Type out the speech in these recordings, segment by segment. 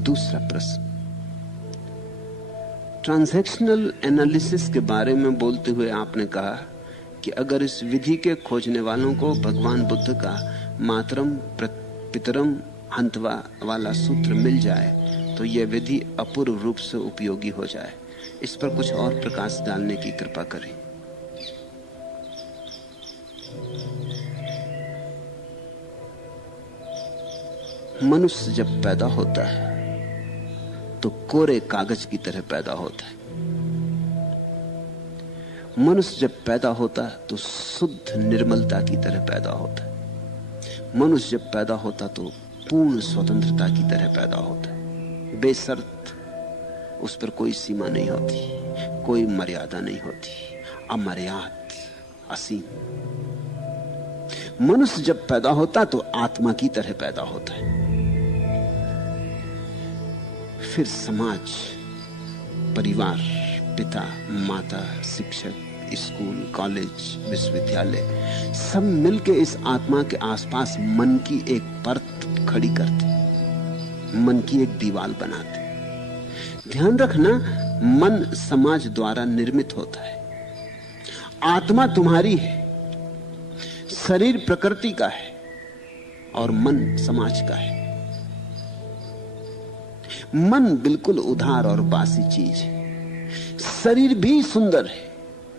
दूसरा प्रश्न, transactional analysis के बारे में बोलते हुए आपने कहा कि अगर इस विधि के खोजने वालों को भगवान बुद्ध का मातरम पितरम हंतवा वाला सूत्र मिल जाए तो यह विधि अपूर्व रूप से उपयोगी हो जाए। इस पर कुछ और प्रकाश डालने की कृपा करें। मनुष्य जब पैदा होता है तो कोरे कागज की तरह पैदा होता है। मनुष्य जब पैदा होता है तो शुद्ध निर्मलता की तरह पैदा होता है। मनुष्य जब पैदा होता तो पूर्ण स्वतंत्रता की तरह पैदा होता है। बेशर्त, उस पर कोई सीमा नहीं होती, कोई मर्यादा नहीं होती, अमर्याद, असीम। मनुष्य जब पैदा होता तो आत्मा की तरह पैदा होता है। फिर समाज, परिवार, पिता, माता, शिक्षक, स्कूल, कॉलेज, विश्वविद्यालय सब मिलके इस आत्मा के आसपास मन की एक परत खड़ी करते, मन की एक दीवार बनाते। ध्यान रखना, मन समाज द्वारा निर्मित होता है। आत्मा तुम्हारी है, शरीर प्रकृति का है और मन समाज का है। मन बिल्कुल उधार और बासी चीज है। शरीर भी सुंदर है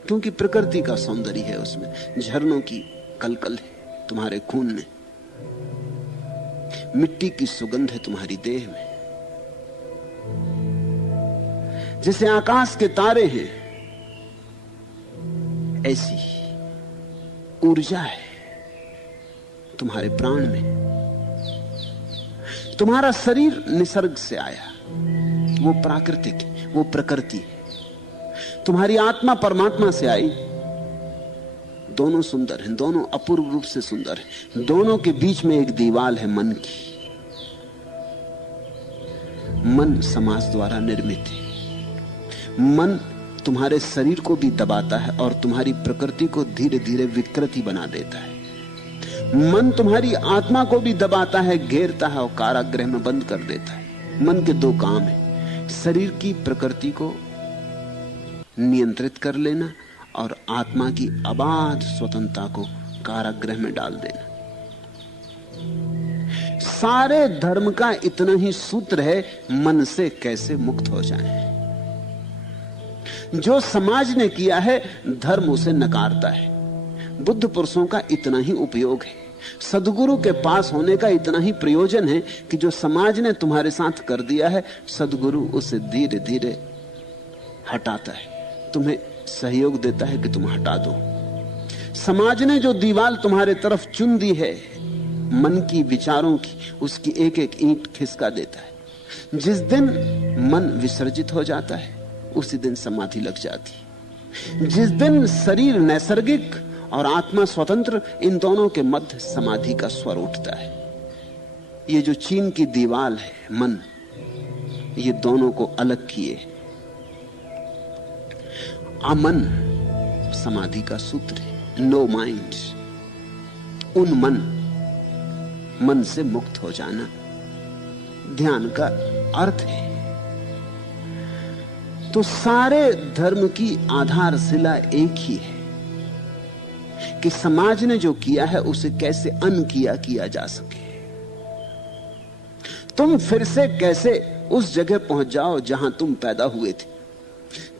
क्योंकि प्रकृति का सौंदर्य है उसमें, झरनों की कलकल है तुम्हारे खून में, मिट्टी की सुगंध है तुम्हारी देह में। जैसे आकाश के तारे हैं ऐसी ऊर्जा है तुम्हारे प्राण में। तुम्हारा शरीर निसर्ग से आया, वो प्राकृतिक, वो प्रकृति है। तुम्हारी आत्मा परमात्मा से आई। दोनों सुंदर हैं, दोनों अपूर्व रूप से सुंदर हैं। दोनों के बीच में एक दीवार है मन की। मन समाज द्वारा निर्मित है। मन तुम्हारे शरीर को भी दबाता है और तुम्हारी प्रकृति को धीरे धीरे विकृति बना देता है। मन तुम्हारी आत्मा को भी दबाता है, घेरता है और कारागृह में बंद कर देता है। मन के दो काम है, शरीर की प्रकृति को नियंत्रित कर लेना और आत्मा की अबाध स्वतंत्रता को कारागृह में डाल देना। सारे धर्म का इतना ही सूत्र है, मन से कैसे मुक्त हो जाएं। जो समाज ने किया है धर्म उसे नकारता है। बुद्ध पुरुषों का इतना ही उपयोग है, सद्गुरु के पास होने का इतना ही प्रयोजन है कि जो समाज ने तुम्हारे साथ कर दिया है सद्गुरु उसे धीरे धीरे हटाता है, तुम्हें सहयोग देता है कि तुम हटा दो। समाज ने जो दीवार तुम्हारे तरफ चुन दी है मन की, विचारों की, उसकी एक एक ईंट खिसका देता है। जिस दिन मन विसर्जित हो जाता है उसी दिन समाधि लग जाती। जिस दिन शरीर नैसर्गिक और आत्मा स्वतंत्र, इन दोनों के मध्य समाधि का स्वर उठता है। ये जो चीन की दीवार है मन, ये दोनों को अलग किए। अमन समाधि का सूत्र है, नो माइंड, उन्मन, मन से मुक्त हो जाना ध्यान का अर्थ है। तो सारे धर्म की आधारशिला एक ही है कि समाज ने जो किया है उसे कैसे किया जा सके। तुम फिर से कैसे उस जगह पहुंच जाओ जहां तुम पैदा हुए थे।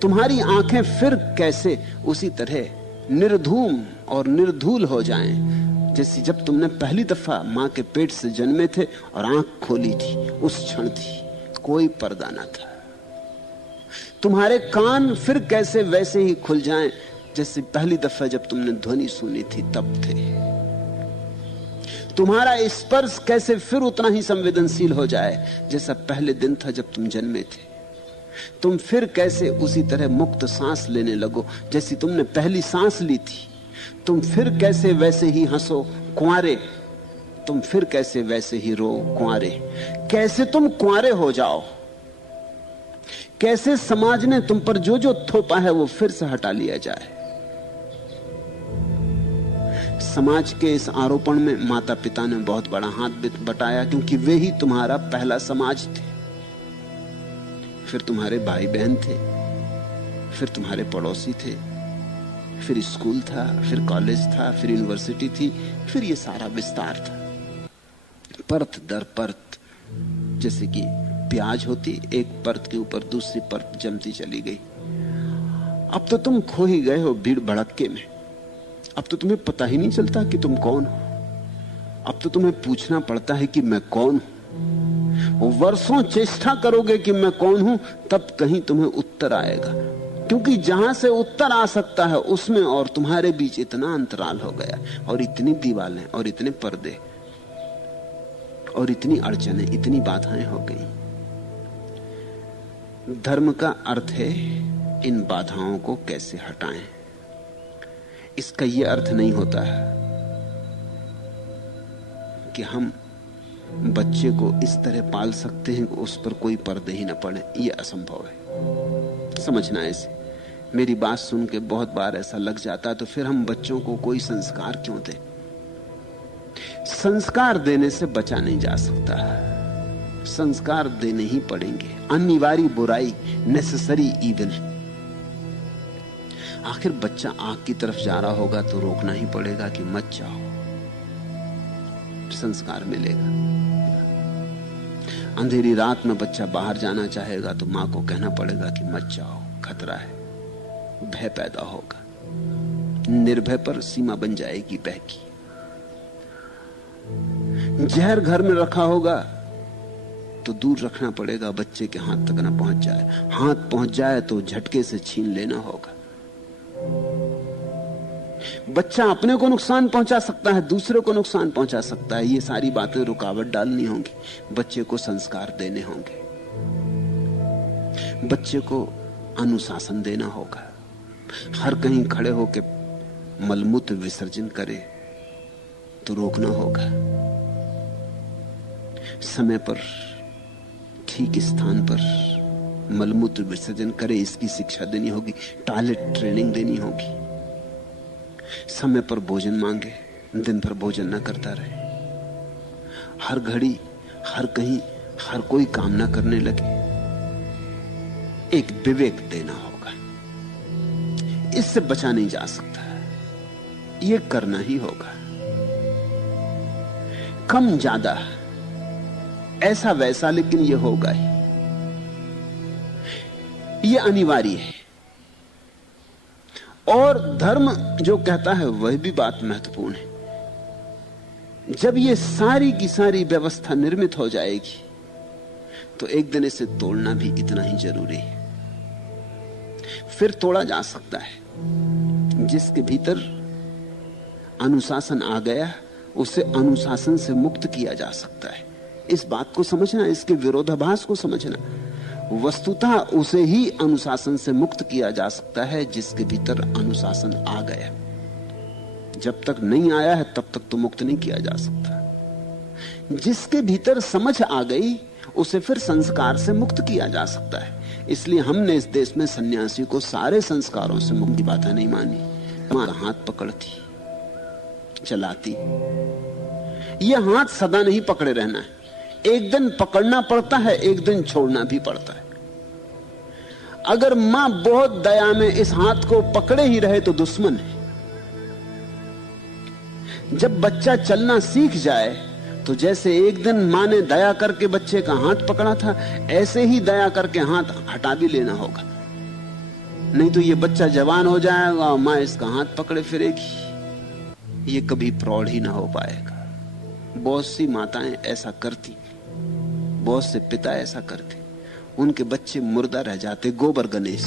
तुम्हारी आंखें फिर कैसे उसी तरह निर्धूम और निर्धूल हो जाएं जैसे जब तुमने पहली दफा मां के पेट से जन्मे थे और आंख खोली थी, उस क्षण थी, कोई पर्दा ना था। तुम्हारे कान फिर कैसे वैसे ही खुल जाएं जैसे पहली दफा जब तुमने ध्वनि सुनी थी तब थे। तुम्हारा स्पर्श कैसे फिर उतना ही संवेदनशील हो जाए जैसा पहले दिन था जब तुम जन्मे थे। तुम फिर कैसे उसी तरह मुक्त सांस लेने लगो जैसी तुमने पहली सांस ली थी। तुम फिर कैसे वैसे ही हंसो कुंवारे, तुम फिर कैसे वैसे ही रो कुंवारे। कैसे तुम कुंवारे हो जाओ, कैसे समाज ने तुम पर जो जो थोपा है वो फिर से हटा लिया जाए। समाज के इस आरोपण में माता पिता ने बहुत बड़ा हाथ बटाया क्योंकि वे ही तुम्हारा पहला समाज थे। फिर तुम्हारे भाई बहन थे, फिर तुम्हारे पड़ोसी थे, फिर स्कूल था, फिर कॉलेज था, फिर यूनिवर्सिटी थी, फिर ये सारा विस्तार था, परत दर परत। जैसे कि प्याज होती, एक परत के ऊपर दूसरी परत जमती चली गई। अब तो तुम खो ही गए हो भीड़ भड़क्के में। अब तो तुम्हें पता ही नहीं चलता कि तुम कौन हो। अब तो तुम्हें पूछना पड़ता है कि मैं कौन हूं। वर्षों चेष्टा करोगे कि मैं कौन हूं, तब कहीं तुम्हें उत्तर आएगा, क्योंकि जहां से उत्तर आ सकता है उसमें और तुम्हारे बीच इतना अंतराल हो गया, और इतनी दीवारें और इतने पर्दे और इतनी अड़चनें, इतनी बाधाएं हो गई। धर्म का अर्थ है इन बाधाओं को कैसे हटाएं। इसका यह अर्थ नहीं होता है कि हम बच्चे को इस तरह पाल सकते हैं कि उस पर कोई पर्दे ही न पड़े। यह असंभव है। समझना ऐसे। मेरी बात सुन के बहुत बार ऐसा लग जाता है तो फिर हम बच्चों को कोई संस्कार क्यों दें? संस्कार देने से बचा नहीं जा सकता, संस्कार देने ही पड़ेंगे। अनिवार्य बुराई, नेसेसरी इविल। आखिर बच्चा आग की तरफ जा रहा होगा तो रोकना ही पड़ेगा कि मत जाओ, संस्कार मिलेगा। अंधेरी रात में बच्चा बाहर जाना चाहेगा तो मां को कहना पड़ेगा कि मत जाओ, खतरा है। भय पैदा होगा, निर्भय पर सीमा बन जाएगी भय की। जहर घर में रखा होगा तो दूर रखना पड़ेगा, बच्चे के हाथ तक ना पहुंच जाए। हाथ पहुंच जाए तो झटके से छीन लेना होगा। बच्चा अपने को नुकसान पहुंचा सकता है, दूसरे को नुकसान पहुंचा सकता है। ये सारी बातें रुकावट डालनी होंगी। बच्चे को संस्कार देने होंगे, बच्चे को अनुशासन देना होगा। हर कहीं खड़े होकर मलमूत्र विसर्जन करे तो रोकना होगा। समय पर ठीक स्थान पर मलमूत्र विसर्जन करे, इसकी शिक्षा देनी होगी। टॉयलेट ट्रेनिंग देनी होगी। समय पर भोजन मांगे, दिन भर भोजन न करता रहे। हर घड़ी, हर कहीं, हर कोई काम ना करने लगे। एक विवेक देना होगा। इससे बचा नहीं जा सकता, ये करना ही होगा। कम ज्यादा, ऐसा वैसा, लेकिन ये होगा ही। ये अनिवार्य है। और धर्म जो कहता है वह भी बात महत्वपूर्ण है। जब ये सारी की सारी व्यवस्था निर्मित हो जाएगी तो एक दिन इसे तोड़ना भी इतना ही जरूरी है। फिर तोड़ा जा सकता है। जिसके भीतर अनुशासन आ गया उसे अनुशासन से मुक्त किया जा सकता है। इस बात को समझना, इसके विरोधाभास को समझना। वस्तुतः उसे ही अनुशासन से मुक्त किया जा सकता है जिसके भीतर अनुशासन आ गया। जब तक नहीं आया है तब तक तो मुक्त नहीं किया जा सकता। जिसके भीतर समझ आ गई उसे फिर संस्कार से मुक्त किया जा सकता है। इसलिए हमने इस देश में सन्यासी को सारे संस्कारों से मुक्त की बात नहीं मानी। हमारा हाथ पकड़ती, चलाती। यह हाथ सदा नहीं पकड़े रहना है। एक दिन पकड़ना पड़ता है, एक दिन छोड़ना भी पड़ता है। अगर मां बहुत दया में इस हाथ को पकड़े ही रहे तो दुश्मन है। जब बच्चा चलना सीख जाए तो जैसे एक दिन मां ने दया करके बच्चे का हाथ पकड़ा था, ऐसे ही दया करके हाथ हटा भी लेना होगा। नहीं तो ये बच्चा जवान हो जाएगा और मां इसका हाथ पकड़े फिरेगी। ये कभी प्रौढ़ ही ना हो पाएगा। बहुत सी माताएं ऐसा करती, बहुत से पिता ऐसा करते। उनके बच्चे मुर्दा रह जाते। गोबर गणेश।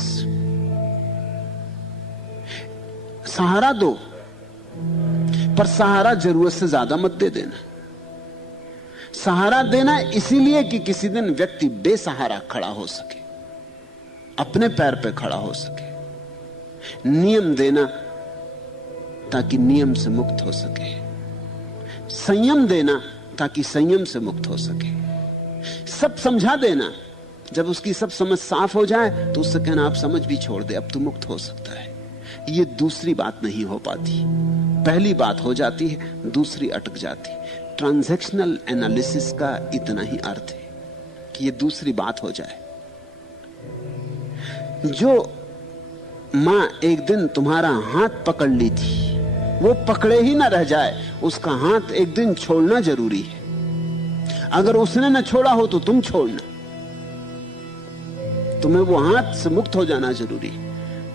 सहारा दो, पर सहारा जरूरत से ज्यादा मत दे देना। सहारा देना इसीलिए कि किसी दिन व्यक्ति बेसहारा खड़ा हो सके, अपने पैर पे खड़ा हो सके। नियम देना ताकि नियम से मुक्त हो सके। संयम देना ताकि संयम से मुक्त हो सके। सब समझा देना, जब उसकी सब समझ साफ हो जाए तो उससे कहना आप समझ भी छोड़ दे, अब तो मुक्त हो सकता है। ये दूसरी बात नहीं हो पाती। पहली बात हो जाती है, दूसरी अटक जाती। ट्रांजैक्शनल एनालिसिस का इतना ही अर्थ है कि ये दूसरी बात हो जाए। जो मां एक दिन तुम्हारा हाथ पकड़ ली थी, वो पकड़े ही ना रह जाए, उसका हाथ एक दिन छोड़ना जरूरी है। अगर उसने न छोड़ा हो तो तुम छोड़ना, तुम्हें वो हाथ से मुक्त हो जाना जरूरी है।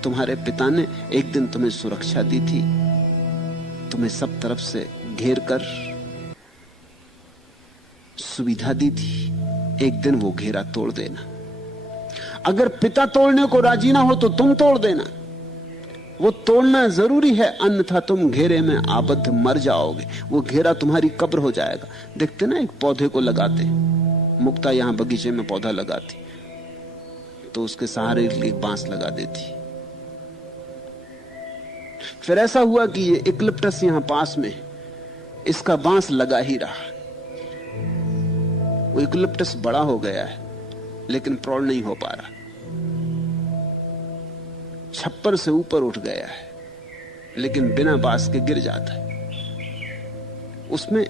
तुम्हारे पिता ने एक दिन तुम्हें सुरक्षा दी थी, तुम्हें सब तरफ से घेर कर सुविधा दी थी, एक दिन वो घेरा तोड़ देना। अगर पिता तोड़ने को राजी ना हो तो तुम तोड़ देना, वो तोड़ना जरूरी है, अन्यथा तुम घेरे में आबद्ध मर जाओगे। वो घेरा तुम्हारी कब्र हो जाएगा। देखते ना, एक पौधे को लगाते, मुक्ता यहां बगीचे में पौधा लगाती तो उसके सहारे के लिए बांस लगा देती। फिर ऐसा हुआ कि ये इक्लिप्टस यहां पास में, इसका बांस लगा ही रहा। वो इक्लिप्टस बड़ा हो गया है लेकिन प्रौढ़ नहीं हो पा रहा, छप्पर से ऊपर उठ गया है लेकिन बिना बांस के गिर जाता है। उसमें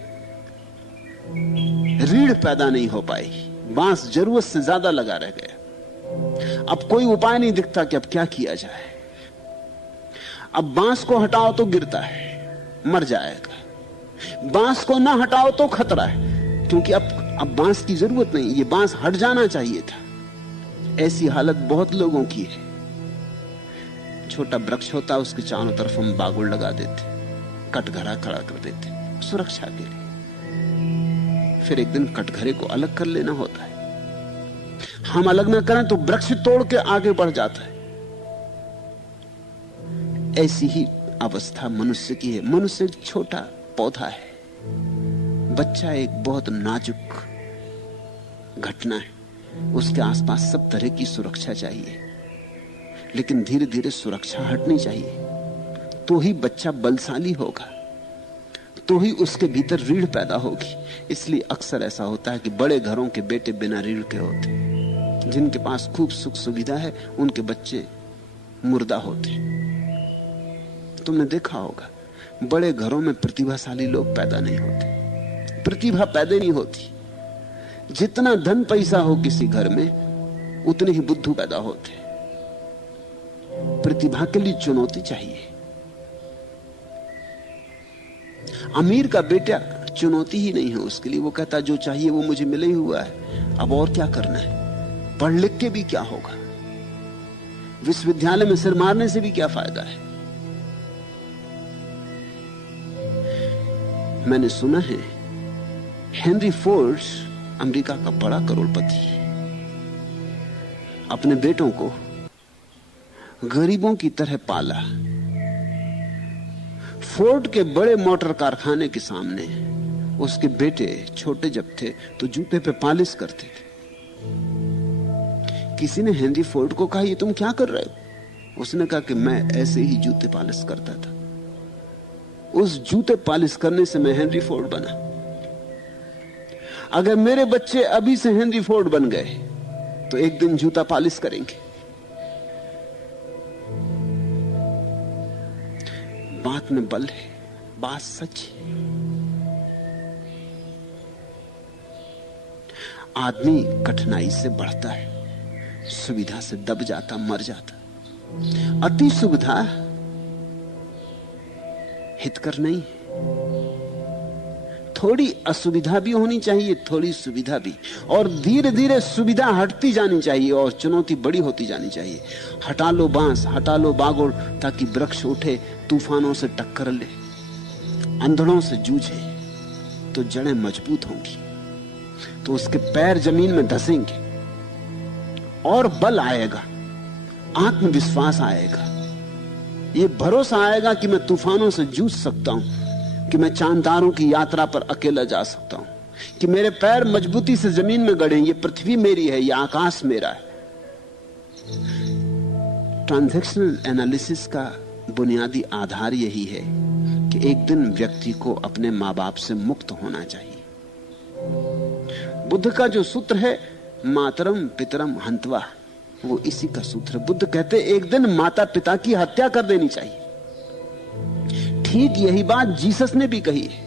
रीढ़ पैदा नहीं हो पाई, बांस जरूरत से ज्यादा लगा रह गया। अब कोई उपाय नहीं दिखता कि अब क्या किया जाए। अब बांस को हटाओ तो गिरता है, मर जाएगा। बांस को ना हटाओ तो खतरा है, क्योंकि अब बांस की जरूरत नहीं, ये बांस हट जाना चाहिए था। ऐसी हालत बहुत लोगों की है। छोटा वृक्ष होता, उसके चारों तरफ हम बागुड़ लगा देते, कटघरा खड़ा कर देते सुरक्षा के लिए। फिर एक दिन कटघरे को अलग कर लेना होता है। हम अलग ना करें तो वृक्ष तोड़ के आगे बढ़ जाता है। ऐसी ही अवस्था मनुष्य की है। मनुष्य एक छोटा पौधा है, बच्चा एक बहुत नाजुक घटना है। उसके आसपास सब तरह की सुरक्षा चाहिए, लेकिन धीरे धीरे सुरक्षा हटनी चाहिए, तो ही बच्चा बलशाली होगा, तो ही उसके भीतर रीढ़ पैदा होगी। इसलिए अक्सर ऐसा होता है कि बड़े घरों के बेटे बिना रीढ़ के होते, जिनके पास खूब सुख सुविधा है उनके बच्चे मुर्दा होते। तुमने देखा होगा, बड़े घरों में प्रतिभाशाली लोग पैदा नहीं होते, प्रतिभा पैदा नहीं होती। जितना धन पैसा हो किसी घर में, उतने ही बुद्धू पैदा होते। प्रतिभा के लिए चुनौती चाहिए। अमीर का बेटा चुनौती ही नहीं है उसके लिए, वो कहता जो चाहिए वो मुझे मिले ही हुआ है, अब और क्या करना है, पढ़ लिख के भी क्या होगा, विश्वविद्यालय में सिर मारने से भी क्या फायदा है। मैंने सुना है हेनरी फोर्ड, अमेरिका का बड़ा करोड़पति, अपने बेटों को गरीबों की तरह पाला। फोर्ड के बड़े मोटर कारखाने के सामने उसके बेटे छोटे जब थे तो जूते पे पालिश करते थे। किसी ने हेनरी फोर्ड को कहा, ये तुम क्या कर रहे हो? उसने कहा कि मैं ऐसे ही जूते पालिश करता था, उस जूते पालिश करने से मैं हेनरी फोर्ड बना। अगर मेरे बच्चे अभी से हेनरी फोर्ड बन गए तो एक दिन जूता पालिश करेंगे। बात में बल है, बात सच है। आदमी कठिनाई से बढ़ता है, सुविधा से दब जाता, मर जाता। अति सुविधा हितकर नहीं। थोड़ी असुविधा भी होनी चाहिए, थोड़ी सुविधा भी, और धीरे धीरे सुविधा हटती जानी चाहिए और चुनौती बड़ी होती जानी चाहिए। हटा लो बांस, हटा लो बागुड़, ताकि वृक्ष उठे, तूफानों से टक्कर ले, अंधड़ों से जूझे, तो जड़ें मजबूत होंगी, तो उसके पैर जमीन में धसेंगे और बल आएगा, आत्मविश्वास आएगा, ये भरोसा आएगा कि मैं तूफानों से जूझ सकता हूं, कि मैं चांदारों की यात्रा पर अकेला जा सकता हूं, कि मेरे पैर मजबूती से जमीन में गड़े, ये पृथ्वी मेरी है, ये आकाश मेरा है। ट्रांजैक्शनल एनालिसिस का बुनियादी आधार यही है कि एक दिन व्यक्ति को अपने मां बाप से मुक्त होना चाहिए। बुद्ध का जो सूत्र है, मातरम पितरम हंतवा, वो इसी का सूत्र है। बुद्ध कहते एक दिन माता पिता की हत्या कर देनी चाहिए। ठीक यही बात जीसस ने भी कही है।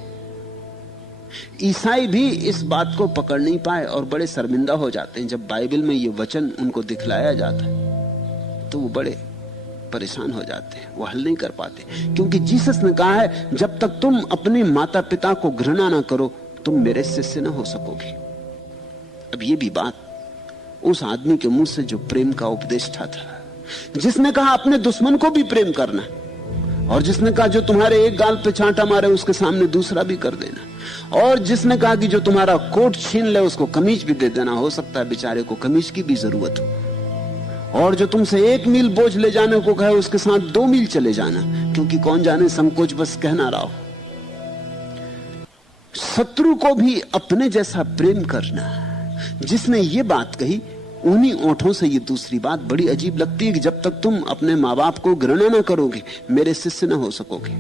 ईसाई भी इस बात को पकड़ नहीं पाए और बड़े शर्मिंदा हो जाते हैं जब बाइबल में ये वचन उनको दिखलाया जाता है। तो वो बड़े परेशान हो जाते हैं, वो हल नहीं कर पाते। क्योंकि जीसस ने कहा है, जब तक तुम अपने माता पिता को घृणा ना करो तुम मेरे शिष्य ना हो सकोगे। अब ये भी बात उस आदमी के मुंह से जो प्रेम का उपदेष्टा था, जिसने कहा अपने दुश्मन को भी प्रेम करना, और जिसने कहा जो तुम्हारे एक गाल पे चांटा मारे उसके सामने दूसरा भी कर देना, और जिसने कहा कि जो तुम्हारा कोट छीन ले उसको कमीज भी दे देना, हो सकता है बेचारे को कमीज की भी जरूरत हो, और जो तुमसे 1 मील बोझ ले जाने को कहे उसके साथ 2 मील चले जाना, क्योंकि कौन जाने संकोच बस कहना रहा हो। शत्रु को भी अपने जैसा प्रेम करना, जिसने ये बात कही उन्हीं ओंठों से ये दूसरी बात बड़ी अजीब लगती है कि जब तक तुम अपने माँ बाप को घृणा ना करोगे मेरे शिष्य ना हो सकोगे।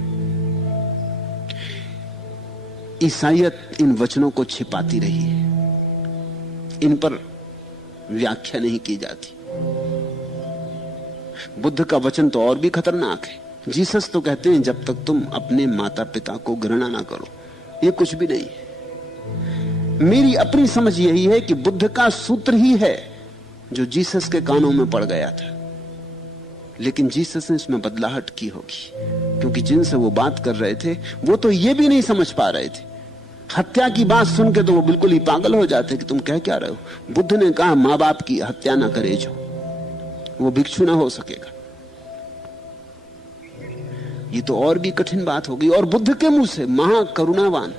ईसाईयत इन वचनों को छिपाती रही है, इन पर व्याख्या नहीं की जाती। बुद्ध का वचन तो और भी खतरनाक है। जीसस तो कहते हैं जब तक तुम अपने माता पिता को घृणा ना करो। ये कुछ भी नहीं है। मेरी अपनी समझ यही है कि बुद्ध का सूत्र ही है जो जीसस के कानों में पड़ गया था, लेकिन जीसस ने इसमें बदलाहट की होगी, क्योंकि जिनसे वो बात कर रहे थे वो तो ये भी नहीं समझ पा रहे थे। हत्या की बात सुन के तो वो बिल्कुल ही पागल हो जाते कि तुम कह क्या रहे हो। बुद्ध ने कहा मां बाप की हत्या ना करे जो, वो भिक्षु ना हो सकेगा। ये तो और भी कठिन बात होगी। और बुद्ध के मुंह से, महाकरुणावान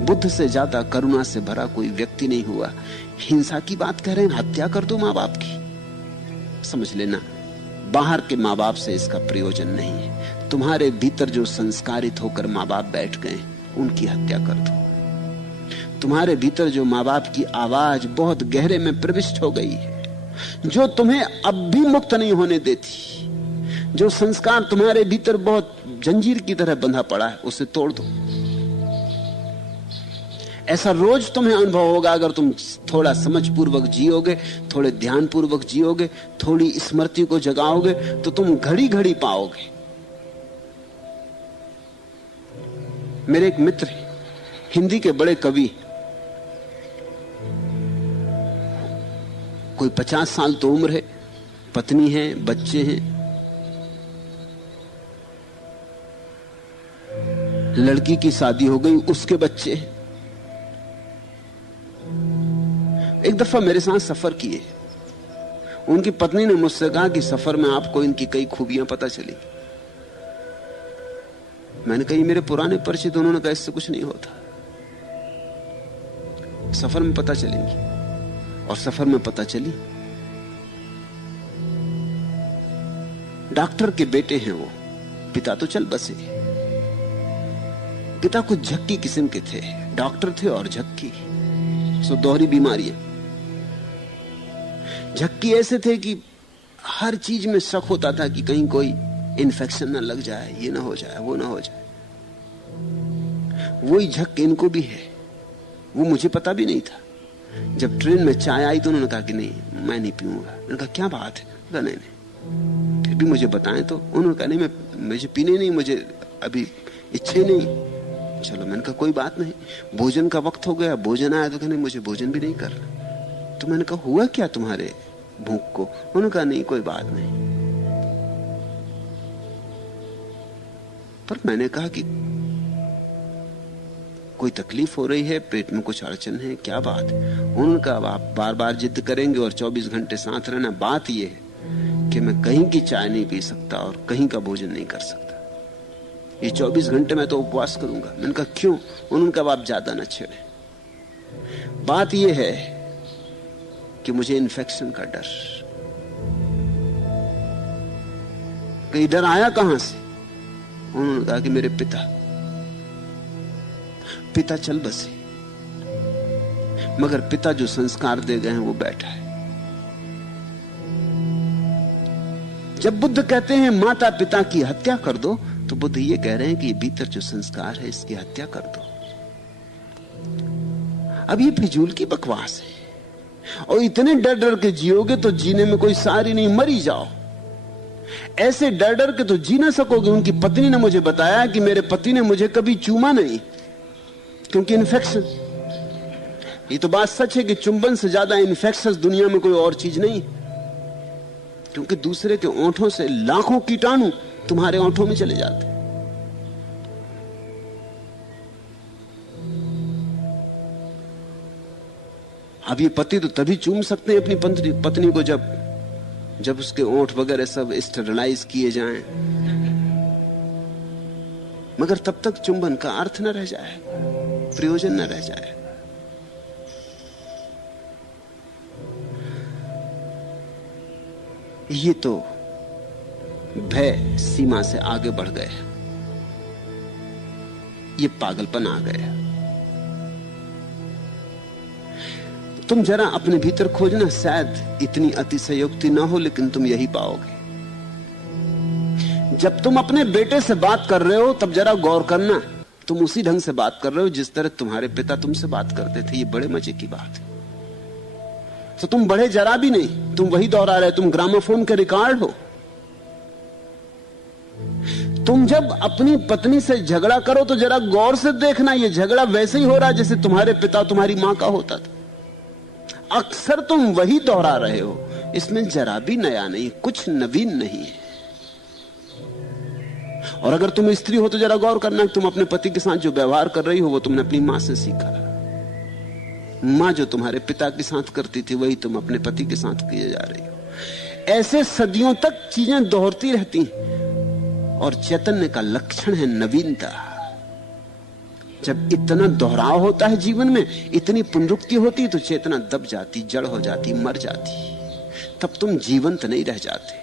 बुद्ध से ज्यादा करुणा से भरा कोई व्यक्ति नहीं हुआ। हिंसा की बात कह रहे हैं, हत्या कर दो मां बाप की। समझ लेना, बाहर के मां बाप से इसका प्रयोजन नहीं है। तुम्हारे भीतर जो संस्कारित होकर मां बाप बैठ गए उनकी हत्या कर दो। तुम्हारे भीतर जो मां बाप की आवाज बहुत गहरे में प्रविष्ट हो गई है, जो तुम्हें अब भी मुक्त नहीं होने देती, जो संस्कार तुम्हारे भीतर बहुत जंजीर की तरह बंधा पड़ा है, उसे तोड़ दो। ऐसा रोज तुम्हें अनुभव होगा अगर तुम थोड़ा समझपूर्वक जियोगे, थोड़े ध्यानपूर्वक जियोगे, थोड़ी स्मृति को जगाओगे, तो तुम घड़ी घड़ी पाओगे। मेरे एक मित्र हिंदी के बड़े कवि, कोई 50 साल तो उम्र है, पत्नी है, बच्चे हैं, लड़की की शादी हो गई, उसके बच्चे हैं। एक दफा मेरे साथ सफर किए, उनकी पत्नी ने मुझसे कहा कि सफर में आपको इनकी कई खूबियां पता चली। मैंने कहा मेरे पुराने परिचित। उन्होंने कहा इससे कुछ नहीं होता, सफर में पता चलेंगी। और सफर में पता चली। डॉक्टर के बेटे हैं वो, पिता तो चल बसे। पिता कुछ झक्की किस्म के थे, डॉक्टर थे और झक्की, सो दोहरी बीमारियां। झक्की ऐसे थे कि हर चीज में शक होता था कि कहीं कोई इन्फेक्शन ना लग जाए, ये ना हो जाए, वो ना हो जाए। वही झक इनको भी है, वो मुझे पता भी नहीं था। जब ट्रेन में चाय आई तो उन्होंने कहा कि नहीं मैं नहीं पीऊंगा। मैंने कहा क्या बात है? कहा नहीं नहीं, फिर भी मुझे बताएं तो। उन्होंने कहा नहीं मुझे पीने नहीं, मुझे अभी इच्छा नहीं। चलो मैंने कहा कोई बात नहीं। भोजन का वक्त हो गया, भोजन आया तो कहने मुझे भोजन भी नहीं करना। तो मैंने कहा हुआ क्या तुम्हारे भूख को? उन्होंने कहा नहीं कोई बात नहीं। पर मैंने कहा कि कोई तकलीफ हो रही है, पेट में कुछ अड़चन है, क्या बात है? उन्होंने कहा आप बार बार जिद करेंगे और 24 घंटे साथ रहना। बात यह है कि मैं कहीं की चाय नहीं पी सकता और कहीं का भोजन नहीं कर सकता। ये 24 घंटे मैं तो उपवास करूंगा। मैंने कहा क्यों? उन्होंने कहा आप ज्यादा न छेड़े। बात यह है कि मुझे इन्फेक्शन का डर। कहीं डर आया कहां से? उन्होंने कहा कि मेरे पिता चल बसे, मगर पिता जो संस्कार दे गए हैं वो बैठा है। जब बुद्ध कहते हैं माता पिता की हत्या कर दो, तो बुद्ध ये कह रहे हैं कि भीतर जो संस्कार है इसकी हत्या कर दो। अब ये फिजूल की बकवास है। और इतने डर डर के जियोगे तो जीने में कोई सारी नहीं, मरी जाओ। ऐसे डर डर के तो जी ना सकोगे। उनकी पत्नी ने मुझे बताया कि मेरे पति ने मुझे कभी चूमा नहीं, क्योंकि इन्फेक्शन। ये तो बात सच है कि चुंबन से ज्यादा इन्फेक्शस दुनिया में कोई और चीज नहीं। क्योंकि दूसरे के ओंठों से लाखों कीटाणु तुम्हारे ओंठों में चले जाते। अब ये पति तो तभी चूम सकते हैं अपनी पत्नी को जब उसके ओंठ वगैरह सब स्टेरिलाइज किए जाएं, मगर तब तक चुंबन का अर्थ न रह जाए, प्रयोजन न रह जाए। ये तो भय सीमा से आगे बढ़ गया, ये पागलपन आ गया। तुम जरा अपने भीतर खोजना, शायद इतनी अतिशयोक्ति ना हो, लेकिन तुम यही पाओगे। जब तुम अपने बेटे से बात कर रहे हो तब जरा गौर करना, तुम उसी ढंग से बात कर रहे हो जिस तरह तुम्हारे पिता तुमसे बात करते थे। ये बड़े मजे की बात है। तो तुम बढ़े जरा भी नहीं, तुम वही दोहरा रहे, तुम ग्रामोफोन के रिकॉर्ड हो। तुम जब अपनी पत्नी से झगड़ा करो तो जरा गौर से देखना, ये झगड़ा वैसे ही हो रहा है जैसे तुम्हारे पिता तुम्हारी मां का होता था। अक्सर तुम वही दोहरा रहे हो, इसमें जरा भी नया नहीं, कुछ नवीन नहीं है। और अगर तुम स्त्री हो तो जरा गौर करना कि तुम अपने पति के साथ जो व्यवहार कर रही हो वो तुमने अपनी मां से सीखा। मां जो तुम्हारे पिता के साथ करती थी वही तुम अपने पति के साथ किए जा रही हो। ऐसे सदियों तक चीजें दोहरती रहती हैं और चैतन्य का लक्षण है नवीनता। जब इतना दोहराव होता है जीवन में, इतनी पुनरुक्ति होती, तो चेतना दब जाती, जड़ हो जाती, मर जाती। तब तुम जीवंत नहीं रह जाते।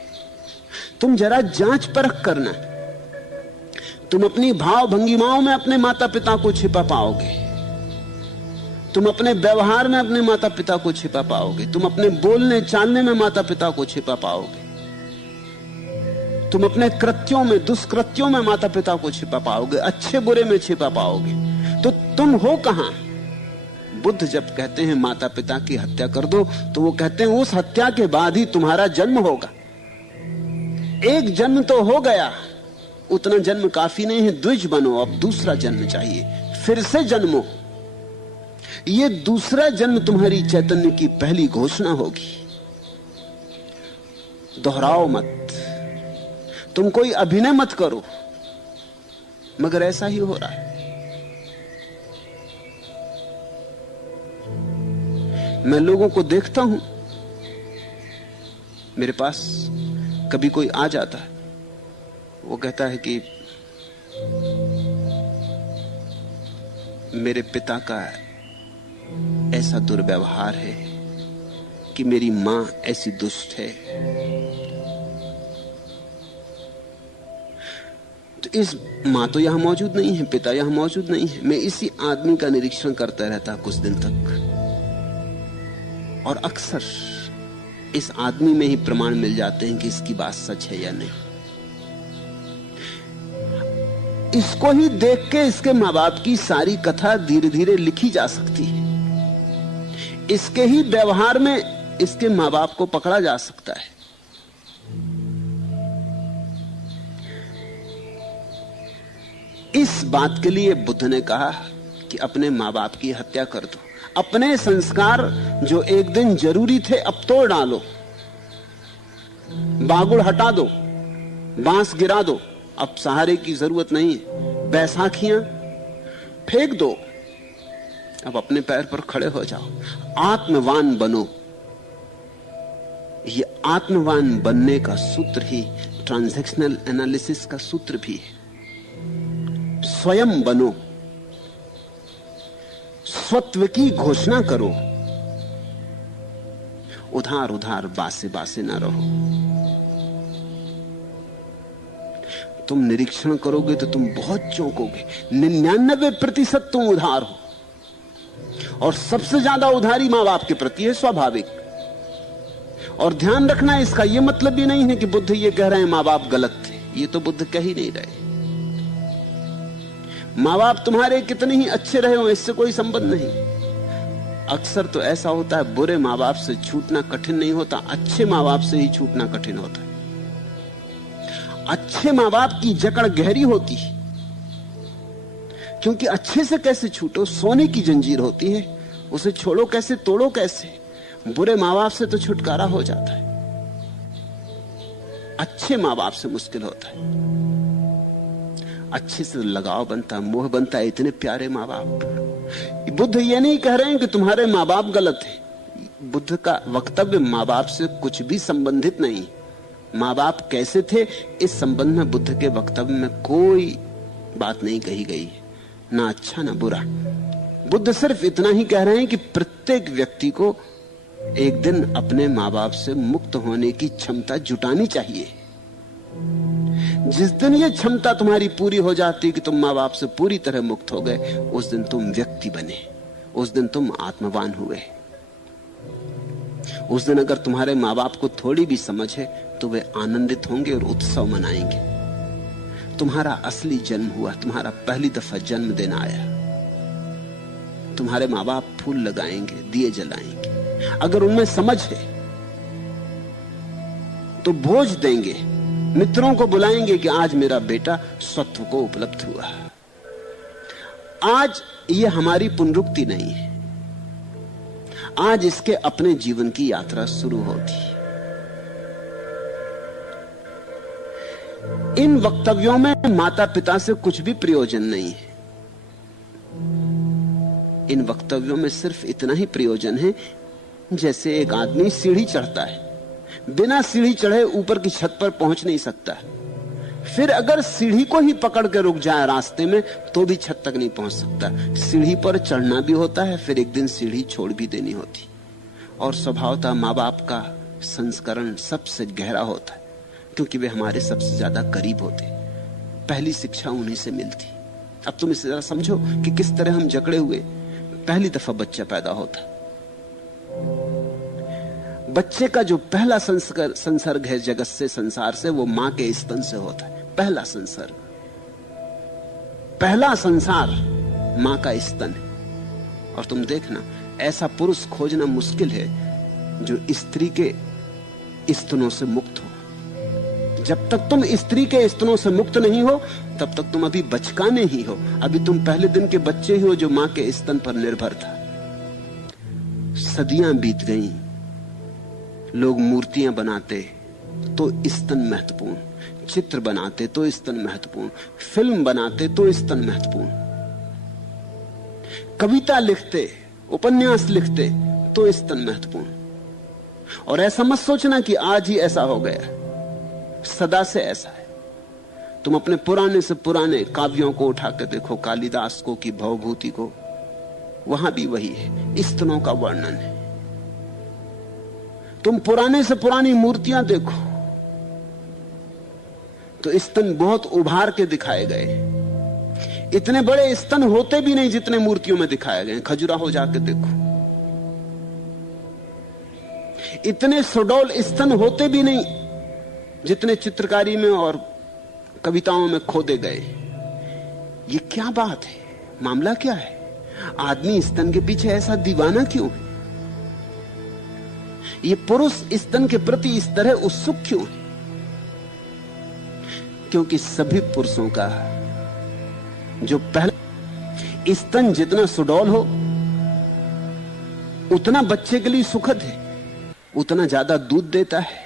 तुम जरा जांच परख करना, तुम अपनी भाव भंगिमाओं में अपने माता पिता को छिपा पाओगे, तुम अपने व्यवहार में अपने माता पिता को छिपा पाओगे, तुम अपने बोलने चालने में माता पिता को छिपा पाओगे, तुम अपने कृत्यों में, दुष्कृत्यों में माता पिता को छिपा पाओगे, अच्छे बुरे में छिपा पाओगे। तो तुम हो कहां? बुद्ध जब कहते हैं माता पिता की हत्या कर दो, तो वो कहते हैं उस हत्या के बाद ही तुम्हारा जन्म होगा। एक जन्म तो हो गया, उतना जन्म काफी नहीं है, द्विज बनो, अब दूसरा जन्म चाहिए, फिर से जन्मो। ये दूसरा जन्म तुम्हारी चैतन्य की पहली घोषणा होगी। दोहराओ मत, तुम कोई अभिनय मत करो, मगर ऐसा ही हो रहा है। मैं लोगों को देखता हूं, मेरे पास कभी कोई आ जाता है, वो कहता है कि मेरे पिता का ऐसा दुर्व्यवहार है कि मेरी मां ऐसी दुष्ट है। तो इस मां तो यहां मौजूद नहीं है, पिता यहां मौजूद नहीं है। मैं इसी आदमी का निरीक्षण करता रहता कुछ दिन तक, और अक्सर इस आदमी में ही प्रमाण मिल जाते हैं कि इसकी बात सच है या नहीं। इसको ही देख के इसके मां बाप की सारी कथा धीरे धीरे लिखी जा सकती है। इसके ही व्यवहार में इसके मां बाप को पकड़ा जा सकता है। इस बात के लिए बुद्ध ने कहा कि अपने मां बाप की हत्या कर दो। अपने संस्कार जो एक दिन जरूरी थे अब तोड़ डालो, बागुड़ हटा दो, बांस गिरा दो, अब सहारे की जरूरत नहीं है, बैसाखियां फेंक दो, अब अपने पैर पर खड़े हो जाओ, आत्मवान बनो। ये आत्मवान बनने का सूत्र ही ट्रांजैक्शनल एनालिसिस का सूत्र भी है। स्वयं बनो, स्वत्व की घोषणा करो, उधार उधार बासे बासे ना रहो। तुम निरीक्षण करोगे तो तुम बहुत चौंकोगे। 99% तुम उधार हो, और सबसे ज्यादा उधारी मां बाप के प्रति है, स्वाभाविक। और ध्यान रखना, इसका यह मतलब भी नहीं है कि बुद्ध ये कह रहे हैं मां बाप गलत थे, ये तो बुद्ध कह ही नहीं रहे। मां बाप तुम्हारे कितने ही अच्छे रहे हो, इससे कोई संबंध नहीं। अक्सर तो ऐसा होता है, बुरे मां बाप से छूटना कठिन नहीं होता, अच्छे मां बाप से ही छूटना कठिन होता है। अच्छे मां बाप की जकड़ गहरी होती है, क्योंकि अच्छे से कैसे छूटो, सोने की जंजीर होती है, उसे छोड़ो कैसे, तोड़ो कैसे। बुरे मां बाप से तो छुटकारा हो जाता है। अच्छे माँ बाप से मुश्किल होता है। अच्छे से लगाव बनता है, मोह बनता है, इतने प्यारे माँ बाप। बुद्ध ये नहीं कह रहे हैं कि तुम्हारे माँ बाप गलत हैं। बुद्ध का वक्तव्य माँ बाप से कुछ भी संबंधित नहीं। माँ बाप कैसे थे इस संबंध में बुद्ध के वक्तव्य में कोई बात नहीं कही गई, ना अच्छा ना बुरा। बुद्ध सिर्फ इतना ही कह रहे हैं कि प्रत्येक व्यक्ति को एक दिन अपने माँ बाप से मुक्त होने की क्षमता जुटानी चाहिए। जिस दिन ये क्षमता तुम्हारी पूरी हो जाती कि तुम माँ बाप से पूरी तरह मुक्त हो गए, उस दिन तुम व्यक्ति बने, उस दिन तुम आत्मवान हुए। उस दिन अगर तुम्हारे माँ बाप को थोड़ी भी समझ है तो वे आनंदित होंगे और उत्सव मनाएंगे। तुम्हारा असली जन्म हुआ, तुम्हारा पहली दफा जन्म दिन आया। तुम्हारे माँ बाप फूल लगाएंगे, दिए जलाएंगे। अगर उनमें समझ है तो भोज देंगे, मित्रों को बुलाएंगे कि आज मेरा बेटा सत्व को उपलब्ध हुआ। आज ये हमारी पुनरुक्ति नहीं है, आज इसके अपने जीवन की यात्रा शुरू होती। इन वक्तव्यों में माता पिता से कुछ भी प्रयोजन नहीं है। इन वक्तव्यों में सिर्फ इतना ही प्रयोजन है जैसे एक आदमी सीढ़ी चढ़ता है, बिना सीढ़ी चढ़े ऊपर की छत पर पहुंच नहीं सकता। फिर अगर सीढ़ी को ही पकड़ के रुक जाए रास्ते में तो भी छत तक नहीं पहुंच सकता। सीढ़ी पर चढ़ना भी होता है, फिर एक दिन सीढ़ी छोड़ भी देनी होती। और स्वभावतः माँ बाप का संस्करण सबसे गहरा होता है, क्योंकि वे हमारे सबसे ज्यादा करीब होते। पहली शिक्षा उन्हीं से मिलती। अब तुम इसे जरा समझो कि किस तरह हम जकड़े हुए। पहली दफा बच्चा पैदा होता, बच्चे का जो पहला संसर्ग है जगत से, संसार से, वो मां के स्तन से होता है। पहला संसर्ग, पहला संसार मां का स्तन है। और तुम देखना, ऐसा पुरुष खोजना मुश्किल है जो स्त्री के स्तनों से मुक्त हो। जब तक तुम स्त्री के स्तनों से मुक्त नहीं हो तब तक तुम अभी बचकाने ही हो। अभी तुम पहले दिन के बच्चे ही हो जो मां के स्तन पर निर्भर था। सदियां बीत गईं, लोग मूर्तियां बनाते तो स्तन महत्वपूर्ण, चित्र बनाते तो स्तन महत्वपूर्ण, फिल्म बनाते तो स्तन महत्वपूर्ण, कविता लिखते, उपन्यास लिखते तो स्तन महत्वपूर्ण। और ऐसा मत सोचना कि आज ही ऐसा हो गया, सदा से ऐसा है। तुम अपने पुराने से पुराने काव्यों को उठा कर देखो, कालिदास को की भवभूति को, वहां भी वही है, स्तनों का वर्णन है। तुम पुराने से पुरानी मूर्तियां देखो तो स्तन बहुत उभार के दिखाए गए। इतने बड़े स्तन होते भी नहीं जितने मूर्तियों में दिखाए गए। खजुराहो जाके देखो, इतने सुडौल स्तन होते भी नहीं जितने चित्रकारी में और कविताओं में खोदे गए। ये क्या बात है? मामला क्या है? आदमी स्तन के पीछे ऐसा दीवाना क्यों है? ये पुरुष स्तन के प्रति इस तरह उत्सुक क्यों है? क्योंकि सभी पुरुषों का जो पहला स्तन जितना सुडौल हो उतना बच्चे के लिए सुखद है, उतना ज्यादा दूध देता है।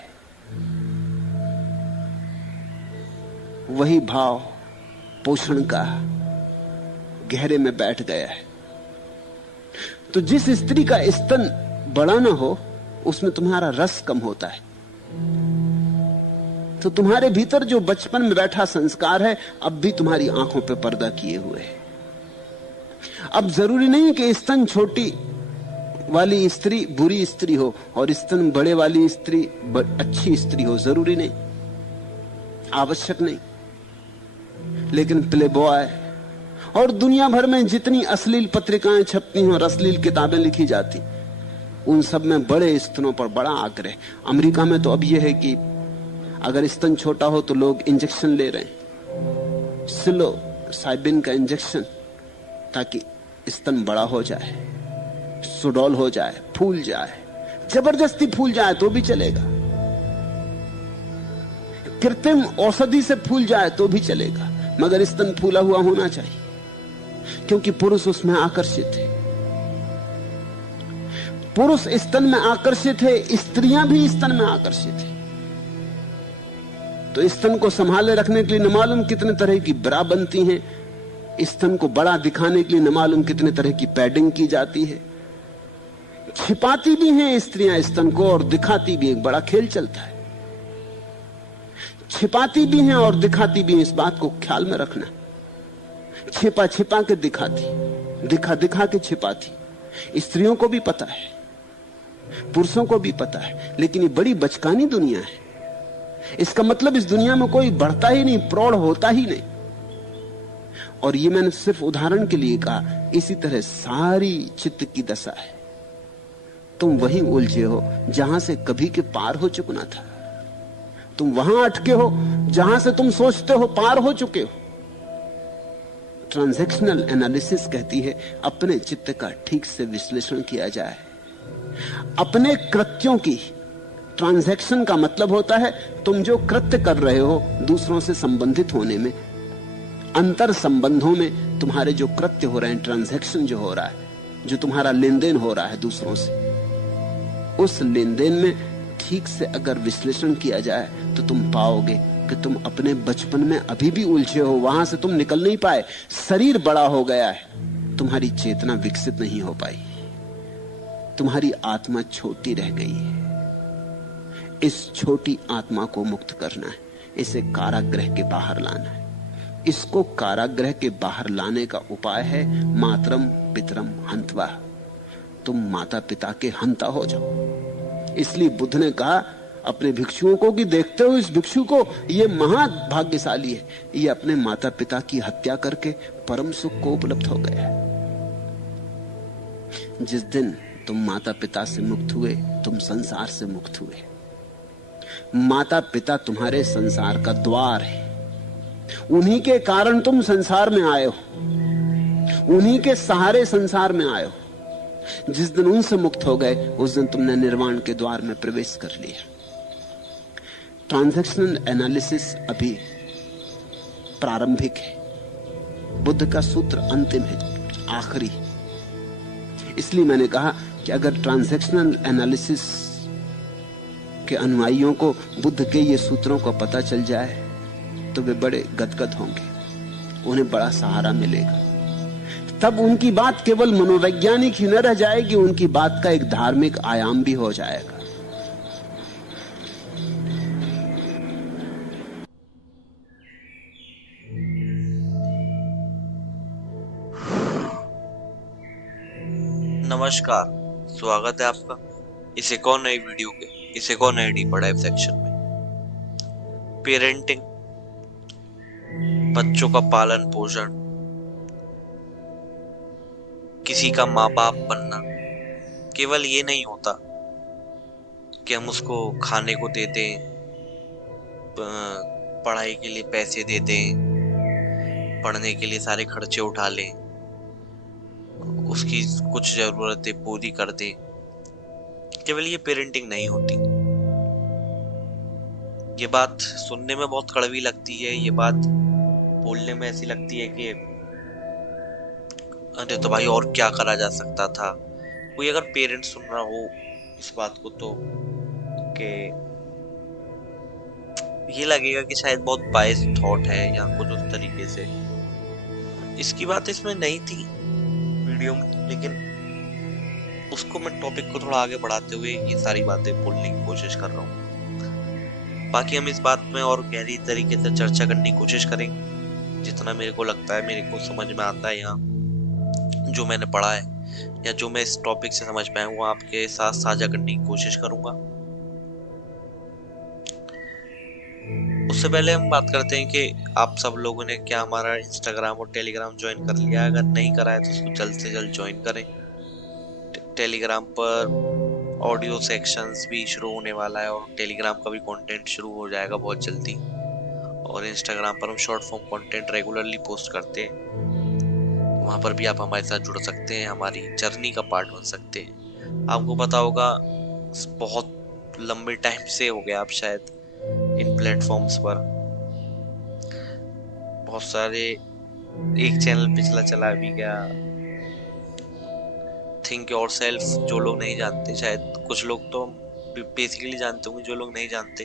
वही भाव पोषण का गहरे में बैठ गया है। तो जिस स्त्री का स्तन बड़ा ना हो उसमें तुम्हारा रस कम होता है। तो तुम्हारे भीतर जो बचपन में बैठा संस्कार है अब भी तुम्हारी आंखों पे पर्दा किए हुए है। अब जरूरी नहीं कि स्तन छोटी वाली स्त्री बुरी स्त्री हो और स्तन बड़े वाली स्त्री अच्छी स्त्री हो, जरूरी नहीं, आवश्यक नहीं। लेकिन प्ले बॉय और दुनिया भर में जितनी अश्लील पत्रिकाएं छपती हैं और अश्लील किताबें लिखी जाती, उन सब में बड़े स्तनों पर बड़ा आग्रह। अमेरिका में तो अब यह है कि अगर स्तन छोटा हो तो लोग इंजेक्शन ले रहे हैं, सिलोसाइबिन का इंजेक्शन, ताकि स्तन बड़ा हो जाए, सुडौल हो जाए, फूल जाए। जबरदस्ती फूल जाए तो भी चलेगा, कृत्रिम औषधि से फूल जाए तो भी चलेगा, मगर स्तन फूला हुआ होना चाहिए, क्योंकि पुरुष उसमें आकर्षित है। पुरुष स्तन में आकर्षित है, स्त्रियां भी स्तन में आकर्षित है। तो स्तन को संभाले रखने के लिए न मालूम कितने तरह की ब्रा बनती हैं, स्तन को बड़ा दिखाने के लिए न मालूम कितने तरह की पैडिंग की जाती है। छिपाती भी हैं स्त्रियां स्तन को और दिखाती भी, एक बड़ा खेल चलता है। छिपाती भी हैं और दिखाती भी हैं, इस बात को ख्याल में रखना। छिपा छिपा के दिखाती, दिखा दिखा के छिपाती। स्त्रियों को भी पता है, पुरुषों को भी पता है, लेकिन ये बड़ी बचकानी दुनिया है। इसका मतलब इस दुनिया में कोई बढ़ता ही नहीं, प्रौढ़ होता ही नहीं। और ये मैंने सिर्फ उदाहरण के लिए कहा। इसी तरह सारी चित्त की दशा है। तुम वहीं उलझे हो जहां से कभी के पार हो चुकना था। तुम वहां अटके हो जहां से तुम सोचते हो पार हो चुके हो। ट्रांजैक्शनल एनालिसिस कहती है अपने चित्त का ठीक से विश्लेषण किया जाए। अपने कृत्यों की, ट्रांजैक्शन का मतलब होता है तुम जो कृत्य कर रहे हो दूसरों से संबंधित होने में, अंतर संबंधों में तुम्हारे जो कृत्य हो रहे हैं, ट्रांजैक्शन जो हो रहा है, जो तुम्हारा लेन देन हो रहा है दूसरों से, उस लेन देन में ठीक से अगर विश्लेषण किया जाए तो तुम पाओगे कि तुम अपने बचपन में अभी भी उलझे हो, वहां से तुम निकल नहीं पाए। शरीर बड़ा हो गया है, तुम्हारी चेतना विकसित नहीं हो पाई, तुम्हारी आत्मा छोटी रह गई है। इस छोटी आत्मा को मुक्त करना है, इसे कारागृह के बाहर लाना है। इसको कारागृह के बाहर लाने का उपाय है मातरम पितरम हंतवा। तुम माता पिता के हंता हो जाओ। इसलिए बुद्ध ने कहा अपने भिक्षुओं को कि देखते हो इस भिक्षु को, ये महाभाग्यशाली है, ये अपने माता पिता की हत्या करके परम सुख को उपलब्ध हो गया है। जिस दिन तुम माता पिता से मुक्त हुए, तुम संसार से मुक्त हुए। माता पिता तुम्हारे संसार का द्वार है, उन्हीं के कारण तुम संसार में आए हो, उन्हीं के सहारे संसार में आए हो। जिस दिन उनसे मुक्त हो गए उस दिन तुमने निर्वाण के द्वार में प्रवेश कर लिया। ट्रांजैक्शनल एनालिसिस अभी प्रारंभिक है, बुद्ध का सूत्र अंतिम है, आखिरी। इसलिए मैंने कहा कि अगर ट्रांजैक्शनल एनालिसिस के अनुयायियों को बुद्ध के ये सूत्रों का पता चल जाए तो वे बड़े गदगद होंगे, उन्हें बड़ा सहारा मिलेगा। तब उनकी बात केवल मनोवैज्ञानिक ही न रह जाएगी, उनकी बात का एक धार्मिक आयाम भी हो जाएगा। नमस्कार, स्वागत है आपका इस एक और नई वीडियो के, इस एक और नए डीप डाइव सेक्शन में। पेरेंटिंग, बच्चों का पालन पोषण, किसी का माँ बाप बनना केवल ये नहीं होता कि हम उसको खाने को दे दें, पढ़ाई के लिए पैसे दे दें, पढ़ने के लिए सारे खर्चे उठा लें, उसकी कुछ जरूरतें पूरी कर दें। केवल ये पेरेंटिंग नहीं होती। ये बात सुनने में बहुत कड़वी लगती है, ये बात बोलने में ऐसी लगती है कि अरे तो भाई और क्या करा जा सकता था। कोई अगर पेरेंट सुन रहा हो इस बात को तो कि ये लगेगा कि शायद बहुत बायस थॉट है या कुछ उस तरीके से। इसकी बात इसमें नहीं थी वीडियो में, लेकिन उसको मैं टॉपिक को थोड़ा आगे बढ़ाते हुए ये सारी बातें बोलने की कोशिश कर रहा हूँ। बाकी हम इस बात में और गहरी तरीके से चर्चा करने की कोशिश करेंगे, जितना मेरे को लगता है, मेरे को समझ में आता है, यहाँ जो मैंने पढ़ा है या जो मैं इस टॉपिक से समझ पाया हूँ, आपके साथ साझा करने की कोशिश करूंगा। उससे पहले हम बात करते हैं कि आप सब लोगों ने क्या हमारा इंस्टाग्राम और टेलीग्राम ज्वाइन कर लिया है। अगर नहीं करा है तो उसको जल्द से जल्द ज्वाइन करें। टेलीग्राम पर ऑडियो सेक्शंस भी शुरू होने वाला है और टेलीग्राम का भी कंटेंट शुरू हो जाएगा बहुत जल्दी। और इंस्टाग्राम पर हम short form content regularly post करते हैं, वहाँ पर भी आप हमारे साथ जुड़ सकते हैं, हमारी जर्नी का पार्ट बन सकते हैं। आपको पता होगा बहुत लंबे टाइम से हो गया आप शायद इन प्लेटफॉर्म्स पर, बहुत सारे, एक चैनल पिछला चला भी गया, थिंक योरसेल्फ, जो लोग नहीं जानते, शायद कुछ लोग तो बेसिकली जानते होंगे, जो लोग नहीं जानते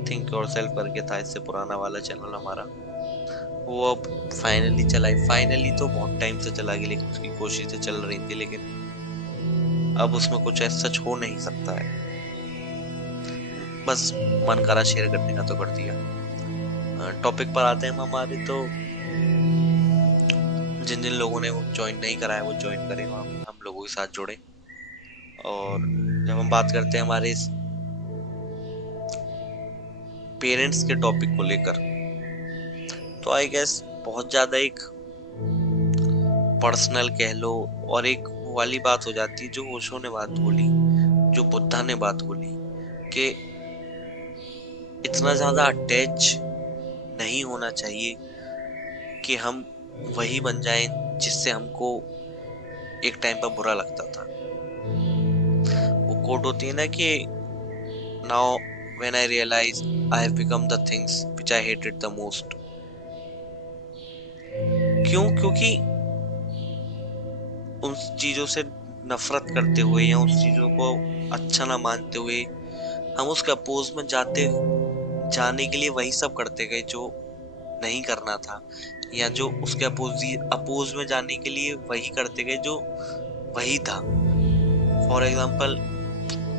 थिंक योरसेल्फ करके था, इससे पुराना वाला चैनल हमारा, वो अब फाइनली चला। फाइनली तो बहुत टाइम से चला गया, लेकिन उसकी कोशिशें चल रही थी, लेकिन अब उसमें कुछ ऐसा सच हो नहीं सकता है। बस मन करा शेयर करने का तो कर दिया। टॉपिक पर आते हैं हम हमारे, तो जिन जिन लोगों ने वो ज्वाइन नहीं करा है वो ज्वाइन करें, हम लोगों के साथ जुड़े। और जब हम बात करते हैं हमारे इस पेरेंट्स के टॉपिक को लेकर, तो आई गेस बहुत ज्यादा एक पर्सनल कह लो, और एक वो वाली बात हो जाती है जो ओशो ने बात बोली, जो बुद्धा ने बात बोली, कि इतना ज्यादा अटैच नहीं होना चाहिए कि हम वही बन जाएं जिससे हमको एक टाइम पर बुरा लगता था। वो कोट होती है ना कि now when I realise I have become the things which I hated the most. क्यों? क्योंकि उन चीजों से नफरत करते हुए या उस चीजों को अच्छा ना मानते हुए हम उसके अपोज में जाने के लिए वही सब करते गए जो नहीं करना था, या जो उसके अपोज में जाने के लिए वही करते गए जो वही था। फॉर एग्जाम्पल,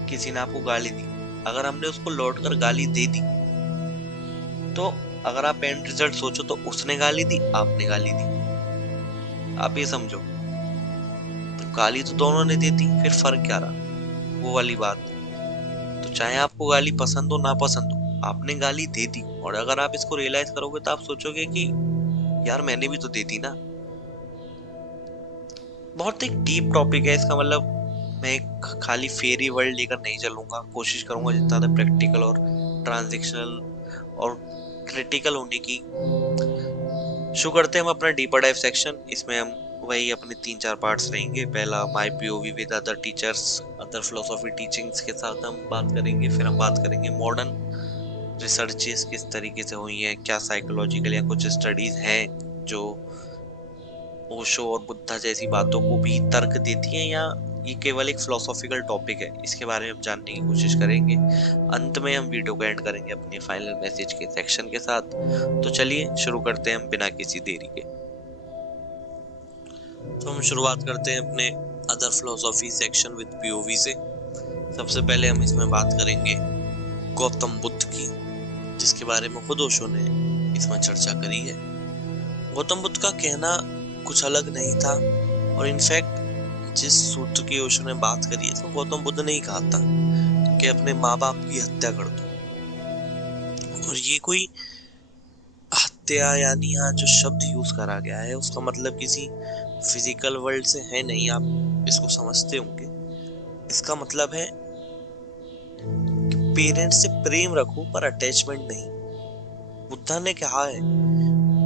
किसी ने आपको गाली दी, अगर हमने उसको लौट कर गाली दे दी, तो अगर आप एंड रिजल्ट सोचो तो उसने गाली दी, आपने गाली दी। आप ये समझो, तो गाली तो दोनों ने दे दी, फिर फर्क क्या रहा? वो वाली बात। तो चाहे आपको गाली पसंद हो ना पसंद हो, आपने गाली दे दी, और अगर आप इसको रियलाइज करोगे तो आप सोचोगे कि यार मैंने भी तो दे दी ना। बहुत एक डीप टॉपिक है इसका, मतलब मैं एक खाली फेरी वर्ल्ड लेकर नहीं चलूंगा, कोशिश करूंगा जितना ज्यादा प्रैक्टिकल और ट्रांजैक्शनल और क्रिटिकल होने की। शुरू करते हैं हम अपना डीपर डाइव सेक्शन। इसमें हम वही अपने 3-4 पार्ट्स रहेंगे। पहला my POV with other teachers, other philosophy teachings के साथ हम बात करेंगे। फिर हम बात करेंगे मॉडर्न रिसर्चेस किस तरीके से हुई हैं, क्या साइकोलॉजिकल या कुछ स्टडीज हैं जो ओशो और बुद्धा जैसी बातों को भी तर्क देती हैं, या ये केवल एक फिलोसॉफिकल टॉपिक है, इसके बारे में हम जानने की कोशिश करेंगे। अंत में हम वीडियो को एंड करेंगे अपने फाइनल मैसेज के सेक्शन के साथ। तो चलिए शुरू करते हैं हम बिना किसी देरी के। तो हम शुरुआत करते हैं अपने other philosophy section with POV से। सबसे पहले हम इसमें बात करेंगे गौतम बुद्ध की, जिसके बारे में खुद ओशो ने इसमें चर्चा करी है। गौतम बुद्ध का कहना कुछ अलग नहीं था, और इनफैक्ट जिस सूत्र की ओशो ने बात करी है इसमें गौतम बुद्ध ने ही कहा था कि अपने माँ बाप की हत्या कर दो। और ये कोई हत्या यानी यहाँ जो शब्द यूज करा गया है उसका मतलब किसी फिजिकल वर्ल्ड से है नहीं, आप इसको समझते होंगे। इसका मतलब है पेरेंट्स से प्रेम रखो पर अटैचमेंट नहीं। बुद्धा ने कहा है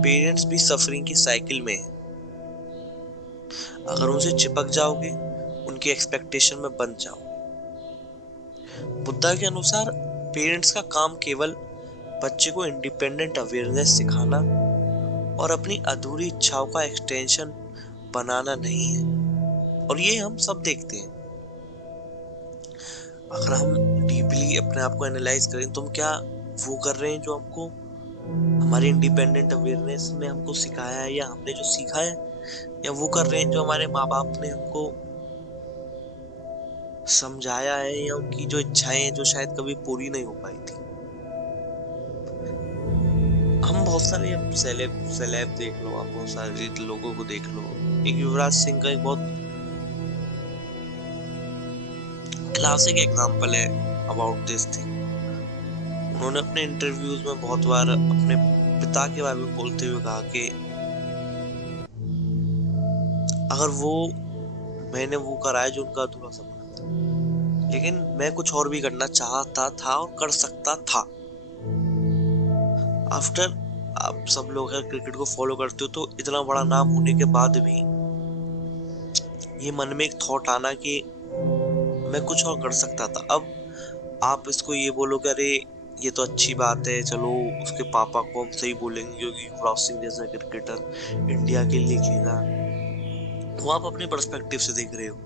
पेरेंट्स भी सफरिंग की साइकिल में है, अगर उनसे चिपक जाओगे उनकी एक्सपेक्टेशन में बंध जाओ। बुद्धा के अनुसार पेरेंट्स का काम केवल बच्चे को इंडिपेंडेंट अवेयरनेस सिखाना और अपनी अधूरी इच्छाओं का एक्सटेंशन बनाना नहीं है, और ये हम सब देखते हैं। अगर हम डीपली अपने आप को एनालाइज करें तो हम क्या वो कर रहे हैं जो हमको हमारे इंडिपेंडेंट अवेयरनेस में हमको सिखाया है या हमने जो सीखा है, या वो कर रहे हैं जो हमारे माँ बाप ने हमको समझाया है, या उनकी जो इच्छाएं हैं जो शायद कभी पूरी नहीं हो पाई थी। हम बहुत सारे सेलेब देख लो, आप बहुत सारे लोगों को देख लो। एक युवराज सिंह का एक बहुत क्लासिक एग्जांपल है अबाउट दिस थिंग। उन्होंने अपने इंटरव्यूज में बहुत बार अपने पिता के बारे में बोलते हुए कहा कि अगर मैंने वो कराया जो उनका अधूरा सपना था, लेकिन मैं कुछ और भी करना चाहता था और कर सकता था। आफ्टर आप सब लोग अगर क्रिकेट को फॉलो करते हो तो इतना बड़ा नाम होने के बाद भी ये मन में एक थॉट आना कि मैं कुछ और कर सकता था। अब आप इसको ये बोलो कि अरे ये तो अच्छी बात है, चलो उसके पापा को हम सही बोलेंगे क्योंकि युवराज सिंह जैसा क्रिकेटर इंडिया के लिए खेला, तो आप अपने पर्सपेक्टिव से देख रहे हो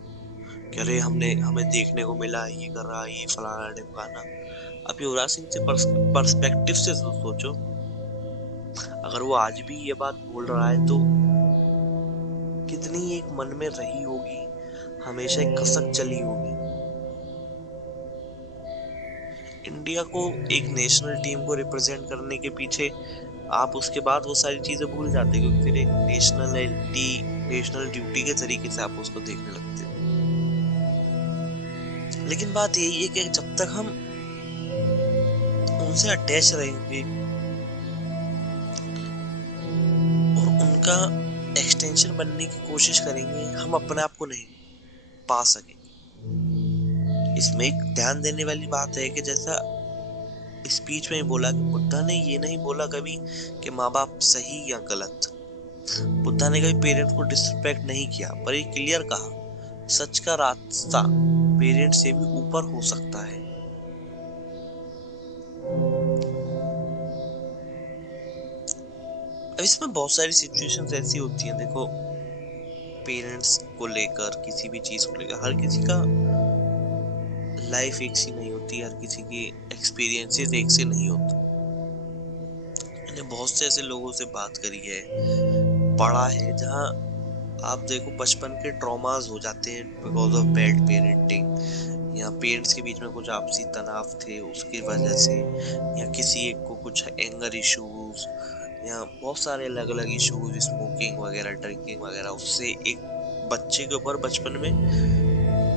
कि अरे हमें देखने को मिला, ये कर रहा है, ये फलाना ढिमकाना। आप युवराज सिंह से पर्सपेक्टिव से सोचो, अगर वो आज भी ये बात बोल रहा है तो कितनी एक मन में रही होगी, हमेशा एक कसक चली होगी। इंडिया को एक नेशनल टीम को रिप्रेजेंट करने के पीछे आप उसके बाद वो सारी चीजें भूल जाते हो, क्योंकि फिर एक नेशनल ड्यूटी के तरीके से आप उसको देखने लगते हो। लेकिन बात यही है कि जब तक हम उनसे अटैच रहेंगे और उनका एक्सटेंशन बनने की कोशिश करेंगे, हम अपने आप को नहीं पा सकेंगे। इसमें एक ध्यान देने वाली बात है कि जैसा स्पीच में ही बोला कि बुद्धा ने ये नहीं बोला कभी कि माँ बाप सही या गलत। बुद्धा ने कभी पेरेंट्स को डिसरिस्पेक्ट नहीं किया, पर ये क्लियर कहा, सच का रास्ता पेरेंट्स से भी ऊपर हो सकता है। अब इसमें बहुत सारी सिचुएशंस ऐसी होती हैं, देखो पेरेंट्स को लेकर, किसी भी चीज को लेकर, हर किसी का लाइफ एक सी नहीं होती, हर किसी की एक्सपीरियंसेस एक से नहीं होते। मैंने बहुत से ऐसे लोगों से बात करी है, पढ़ा है, जहाँ आप देखो बचपन के ट्रॉमास हो जाते हैं बिकॉज ऑफ बैड पेरेंटिंग, या पेरेंट्स के बीच में कुछ आपसी तनाव थे उसकी वजह से, या किसी एक को कुछ एंगर इश्यूज, या बहुत सारे अलग अलग इश्यूज, स्मोकिंग वगैरह, ड्रिंकिंग वगैरह, उससे एक बच्चे के ऊपर बचपन में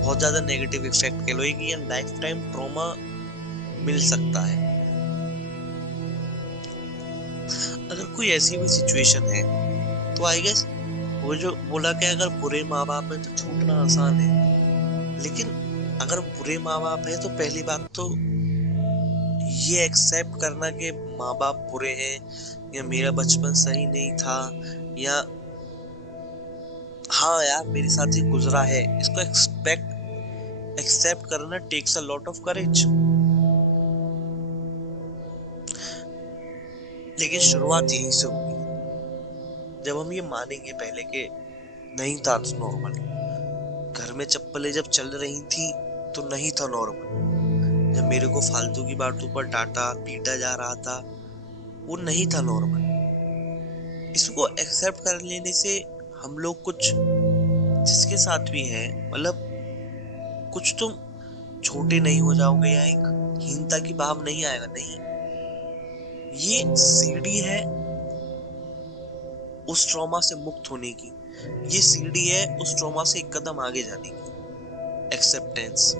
बहुत ज्यादा नेगेटिव इफेक्ट कह लो कि ये लाइफ टाइम ट्रॉमा मिल सकता है। अगर कोई ऐसी भी सिचुएशन है तो आई गेस वो जो बोला कि अगर बुरे माँ बाप है तो छूटना आसान है, लेकिन अगर बुरे माँ बाप है तो पहली बात तो ये एक्सेप्ट करना कि माँ बाप बुरे हैं, या मेरा बचपन सही नहीं था, या हाँ यार मेरे साथ ही गुजरा है, इसको एक्सेप्ट करना takes a lot of courage. लेकिन शुरुआत यहीं से होगी, जब हम ये मानेंगे पहले कि नहीं था नॉर्मल, घर में चप्पलें जब चल रही थी तो नहीं था नॉर्मल, जब मेरे को फालतू की बातों पर डांटा पीटा जा रहा था वो नहीं था नॉर्मल। इसको एक्सेप्ट कर लेने से हम लोग कुछ जिसके साथ भी है, मतलब कुछ तुम छोटे नहीं हो जाओगे या एक हीनता की भाव नहीं आएगा, नहीं, ये सीढ़ी है उस ट्रॉमा से मुक्त होने की, ये सीढ़ी है उस ट्रॉमा से एक कदम आगे जाने की, एक्सेप्टेंस।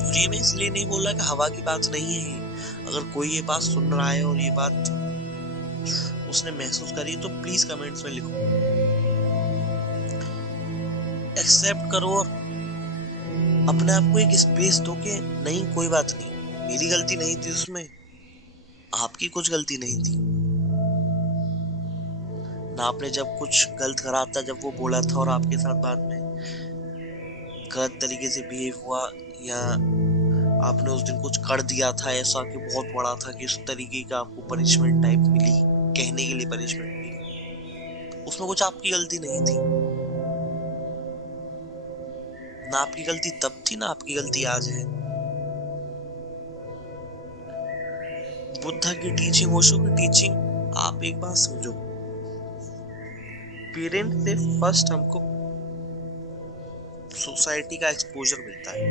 और ये मैं इसलिए नहीं बोल रहा कि हवा की बात नहीं है ये, अगर कोई ये बात सुन रहा है और ये बात उसने महसूस करी तो प्लीज कमेंट्स में लिखो, एक्सेप्ट करो और अपने आप को एक स्पेस दो कि नहीं कोई बात नहीं, मेरी गलती नहीं थी उसमें, आपकी कुछ गलती नहीं थी ना, आपने जब कुछ गलत करा था जब वो बोला था और आपके साथ बाद में गलत तरीके से बिहेव हुआ, या आपने उस दिन कुछ कर दिया था ऐसा कि बहुत बड़ा था कि उस तरीके का आपको पनिशमेंट टाइप मिली, कहने के लिए पनिशमेंट मिली, उसमें कुछ आपकी गलती नहीं थी ना, आपकी गलती तब थी ना आपकी गलती आज है। बुद्धा की टीचिंग, ओशो की टीचिंग, आप एक बात समझो, पेरेंट से फर्स्ट हमको सोसाइटी का एक्सपोजर मिलता है,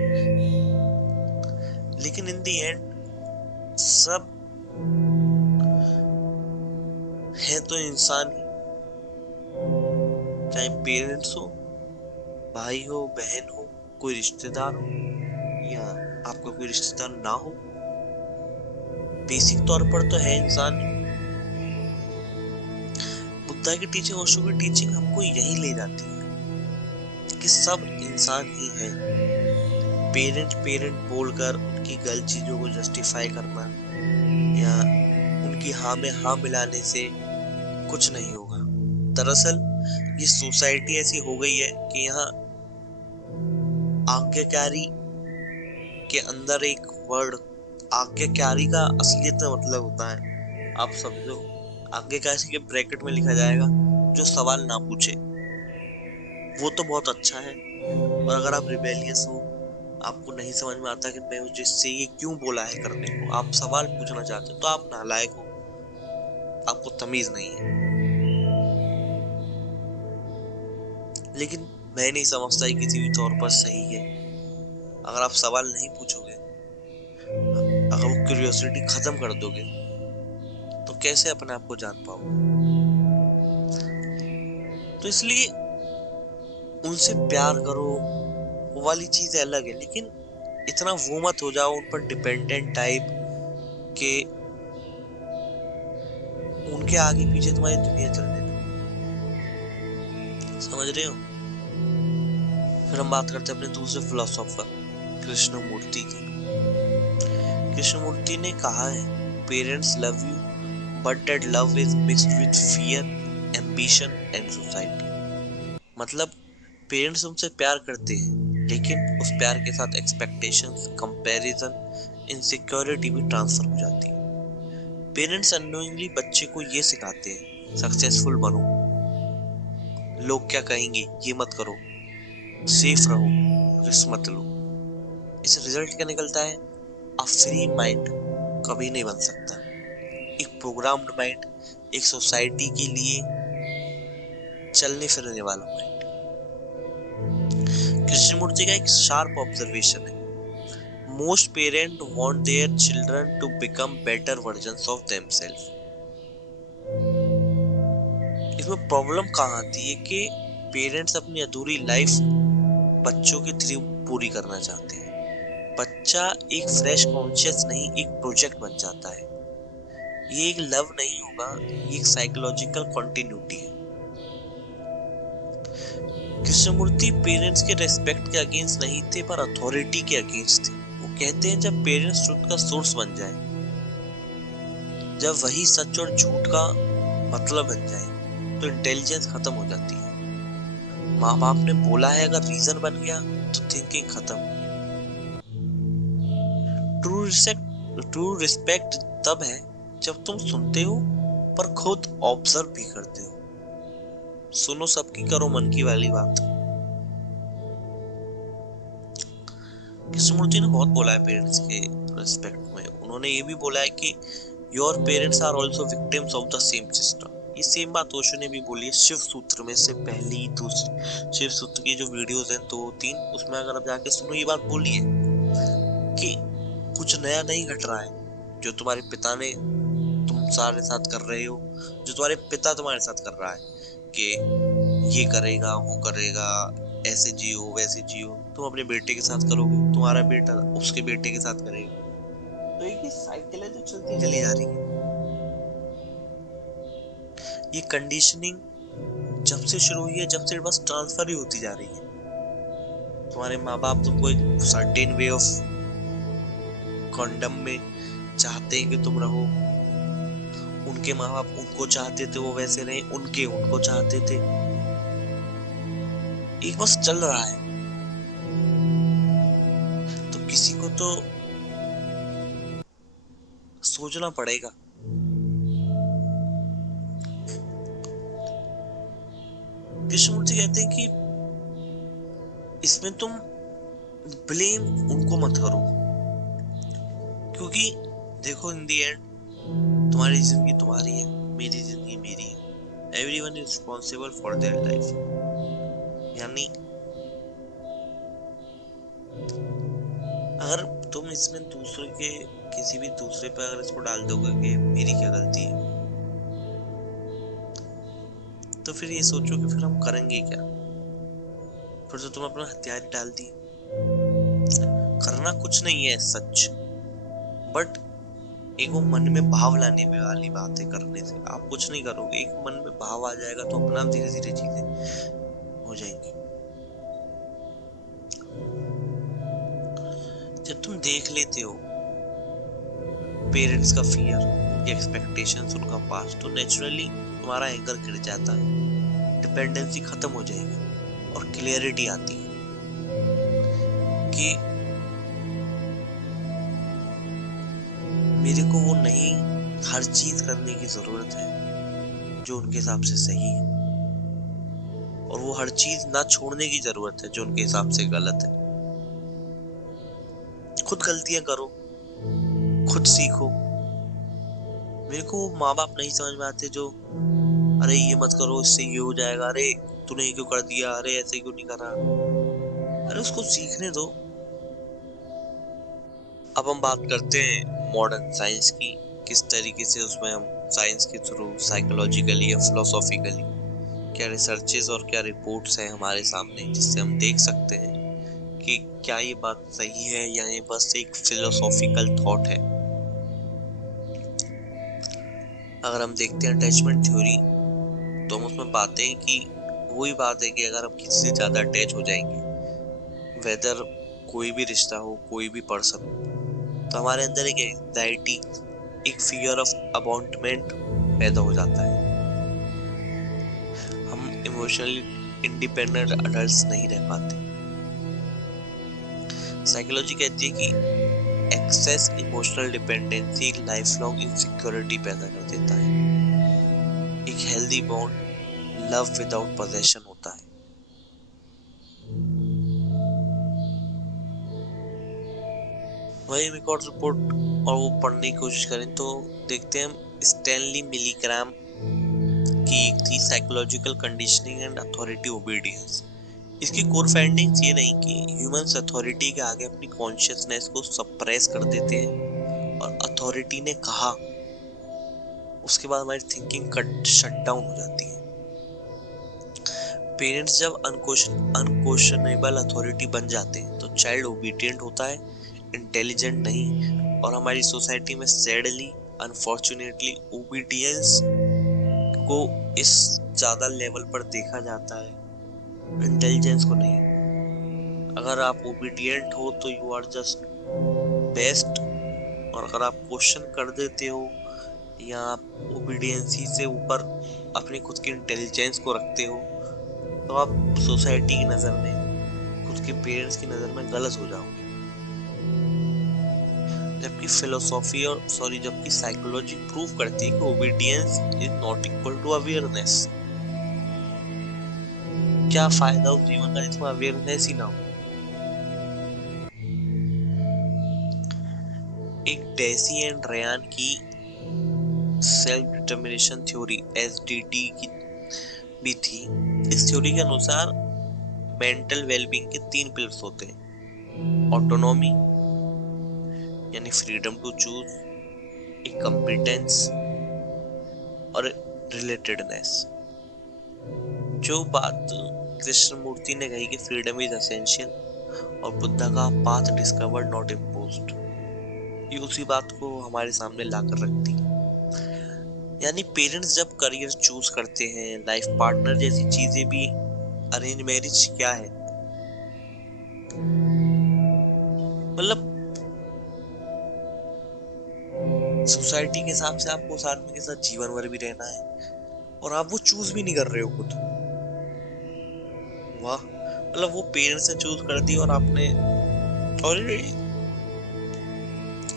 लेकिन इन दी एंड सब है तो इंसान ही, चाहे पेरेंट्स हो, भाई हो, बहन हो, कोई रिश्तेदार हो, या आपका कोई रिश्तेदार ना हो, बेसिक तौर पर तो है इंसान। बुद्धा की टीचिंग, ओशो की टीचिंग हमको यही ले जाती है कि सब इंसान ही है। पेरेंट पेरेंट बोलकर उनकी गलत चीजों को जस्टिफाई करना या उनकी हाँ में हाँ मिलाने से कुछ नहीं होगा। दरअसल ये सोसाइटी ऐसी हो गई है कि यहाँ आज्ञाकारी के अंदर एक वर्ड, आज्ञाकारी का असलियत में मतलब होता है, आप समझो, आज्ञाकारी के ब्रैकेट में लिखा जाएगा जो सवाल ना पूछे, वो तो बहुत अच्छा है, और अगर आप रिबेलियस हो आपको नहीं समझ में आता कि मैं मुझसे ये क्यों बोला है करने को, आप सवाल पूछना चाहते हो, तो आप नालायक हो, आपको तमीज नहीं है। लेकिन मैं नहीं समझता ये किसी भी तौर पर सही है। अगर आप सवाल नहीं पूछोगे, अगर वो क्यूरियोसिटी खत्म कर दोगे, तो कैसे अपने आप को जान पाओगे? तो इसलिए उनसे प्यार करो, वो वाली चीज अलग है, लेकिन इतना वो मत हो जाओ उन पर डिपेंडेंट टाइप के उनके आगे पीछे तुम्हारी दुनिया चलने दो। समझ रहे हो? फिर हम बात करते हैं अपने दूसरे फिलोसोफर कृष्णमूर्ति की। कृष्णमूर्ति ने कहा है, parents love you but that love is mixed with fear, ambition and society. मतलब पेरेंट्स तुमसे प्यार करते हैं, लेकिन उस प्यार के साथ एक्सपेक्टेशंस, कंपैरिजन, इनसिक्योरिटी भी ट्रांसफर हो जाती है। पेरेंट्स अननोइंगली बच्चे को ये सिखाते हैं, सक्सेसफुल बनो, लोग क्या कहेंगे ये मत करो, सेफ रहो, रिस्क मत लो। इस रिजल्ट क्या निकलता है? अ फ्री माइंड कभी नहीं बन सकता, एक प्रोग्राम्ड माइंड, एक सोसाइटी के लिए चलने फिरने वाला माइंड। कृष्णमूर्ति का एक शार्प ऑब्जर्वेशन है, most parent want their children to become better versions of themselves. इसमें प्रॉब्लम कहाँ आती है कि पेरेंट्स अपनी अधूरी लाइफ बच्चों के थ्रू पूरी करना चाहते हैं। बच्चा एक फ्रेश कॉन्शियस नहीं, एक प्रोजेक्ट बन जाता है। ये एक लव नहीं होगा, ये एक साइकोलॉजिकल कॉन्टिन्यूटी है। कृष्णमूर्ति पेरेंट्स के रेस्पेक्ट के अगेंस्ट नहीं थे, पर अथॉरिटी के अगेंस्ट थे। वो कहते हैं, जब पेरेंट्स ट्रुथ का सोर्स बन जाए, जब वही सच और झूठ का मतलब बन जाए, तो इंटेलिजेंस खत्म हो जाती है। माँ बाप ने बोला है अगर रीजन बन गया, तो थिंकिंग खत्म। ट्रू रिस्पेक्ट तब है जब तुम सुनते हो पर खुद ऑब्जर्व भी करते हो। सुनो सबकी, करो मन की वाली बात। कृष्णमूर्ति ने बहुत बोला है पेरेंट्स के रिस्पेक्ट में। उन्होंने ये भी बोला है कि your parents are also victims of the same system. ये सेम बात ओशो ने भी बोली है शिव सूत्र में से पहली दूसरी शिव सूत्र की जो वीडियोस हैं 2-3, उसमें अगर आप जाके सुनो, ये बात बोली है कि कुछ नया नहीं घट रहा है। जो तुम्हारे पिता ने तुम सारे साथ कर रहे हो, जो तुम्हारे पिता तुम्हारे साथ कर रहा है कि ये करेगा वो करेगा, ऐसे जियो वैसे जियो, तुम अपने बेटे के साथ करोगे, तुम्हारा बेटा उसके बेटे के साथ करेगा। तो एक ही साइकिल है जो चलती चली जा रही है। ये कंडीशनिंग जब से शुरू हुई है, जब से बस ट्रांसफर ही होती जा रही है। तुम्हारे माँ बाप तुमको एक सर्टेन वे ऑफ कॉन्डम में चाहते हैं कि तुम रहो, उनके माँ बाप उनको चाहते थे वो वैसे रहे, उनके उनको चाहते थे। एक बस चल रहा है। तो किसी को तो सोचना पड़ेगा। कृष्णमूर्ति कहते हैं कि इसमें तुम ब्लेम उनको मत करो, क्योंकि देखो इन दी एंड तुम्हारी जिंदगी तुम्हारी है, मेरी जिंदगी मेरी है। Everyone is responsible for their life. यानी अगर तुम इसमें दूसरे के किसी भी दूसरे पे अगर इसको डाल दोगे कि मेरी क्या गलती है, तो फिर ये सोचो कि फिर हम करेंगे क्या? फिर तो तुम अपना हथियार डाल दिए। करना कुछ नहीं है सच, बट एक वो मन में भाव लाने में वाली बात है। करने से आप कुछ नहीं करोगे, एक मन में भाव आ जाएगा तो अपना धीरे धीरे चीजें हो जाएंगी। जब तुम देख लेते हो पेरेंट्स का फियर, उनकी एक्सपेक्टेशंस, उनका पास्ट, तो नेचुरली तुम्हारा एंगर गिर जाता है, डिपेंडेंसी खत्म हो जाएगी और क्लियरिटी आती है कि मेरे को वो नहीं हर चीज करने की जरूरत है जो उनके हिसाब से सही है, और वो हर चीज ना छोड़ने की जरूरत है जो उनके हिसाब से गलत है। खुद गलतियां करो, खुद सीखो। मेरे को माँ बाप नहीं समझ में आते जो अरे ये मत करो इससे ये हो जाएगा, अरे तूने ये क्यों कर दिया, अरे ऐसे क्यों नहीं करा। अरे उसको सीखने दो। अब हम बात करते हैं मॉडर्न साइंस की, किस तरीके से उसमें हम साइंस के थ्रू साइकोलॉजिकली या फिलोसॉफिकली क्या रिसर्चेस और क्या रिपोर्ट्स हैं हमारे सामने, जिससे हम देख सकते हैं कि क्या ये बात सही है या ये बस एक फिलोसॉफिकल थॉट है। अगर हम देखते हैं अटैचमेंट थ्योरी, तो हम उसमें पाते हैं कि वही बात है कि अगर हम किसी से ज्यादा अटैच हो जाएंगे, वेदर कोई भी रिश्ता हो, कोई भी पर्सन हो, तो हमारे अंदर एक एंजाइटी, एक फियर ऑफ अबॉन्टमेंट पैदा हो जाता है। हम इमोशनली इंडिपेंडेंट अडल्ट्स नहीं रह पाते। साइकोलॉजी कहती है कि excess emotional dependency life long insecurity पैदा कर देता है। एक healthy bond love without possession होता है। वही एक और रिपोर्ट और वो पढ़ने की कोशिश करें तो देखते हैं हम, स्टैनली मिलीग्राम की एक थी psychological conditioning and authority obedience. इसकी कोर फाइंडिंग्स ये रही कि ह्यूमंस अथॉरिटी के आगे अपनी कॉन्शियसनेस को सप्रेस कर देते हैं, और अथॉरिटी ने कहा उसके बाद हमारी थिंकिंग कट शट डाउन हो जाती है। पेरेंट्स जब अनक्वेश्चनेबल अथॉरिटी बन जाते हैं तो चाइल्ड ओबीडिएंट होता है, इंटेलिजेंट नहीं। और हमारी सोसाइटी में सैडली अनफॉर्चुनेटली ओबीडियंस को इस ज्यादा लेवल पर देखा जाता है, इंटेलिजेंस को नहीं। अगर आप ओबीडिएंट हो तो यू आर जस्ट बेस्ट, और अगर आप क्वेश्चन कर देते हो या आप ओबीडियंसी से ऊपर अपनी खुद की इंटेलिजेंस को रखते हो, तो आप सोसाइटी की नजर में, खुद के पेरेंट्स की नजर में गलत हो जाओगे। जबकि साइकोलॉजी प्रूव करती है कि obedience is not equal to awareness. क्या फायदा उस जीवन का जिसमें अवेयरनेस ही ना हो। एक डेसी एंड रयान की सेल्फ डिटर्मिनेशन थ्योरी एसडीटी की भी थी। इस थ्योरी के अनुसार मेंटल वेलबींग के 3 पिलर्स होते हैं: ऑटोनॉमी यानी फ्रीडम टू चूज, एक कंपिटेंस और रिलेटेडनेस। जो बात कृष्णमूर्ति ने कही कि फ्रीडम इज एसेंशियल, और बुद्धा का पाथ डिस्कवर्ड नॉट इम्पोज्ड, ये उसी बात को हमारे सामने लाकर रखती है। यानी पेरेंट्स जब करियर चूज करते हैं, लाइफ पार्टनर जैसी चीजें भी, अरेंज मैरिज क्या है, मतलब सोसाइटी के हिसाब से आपको उस आदमी के साथ जीवन भर भी रहना है, और आप वो चूज भी नहीं कर रहे हो खुद। वाह, मतलब वो पेरेंट्स ने चूज कर दी और आपने। और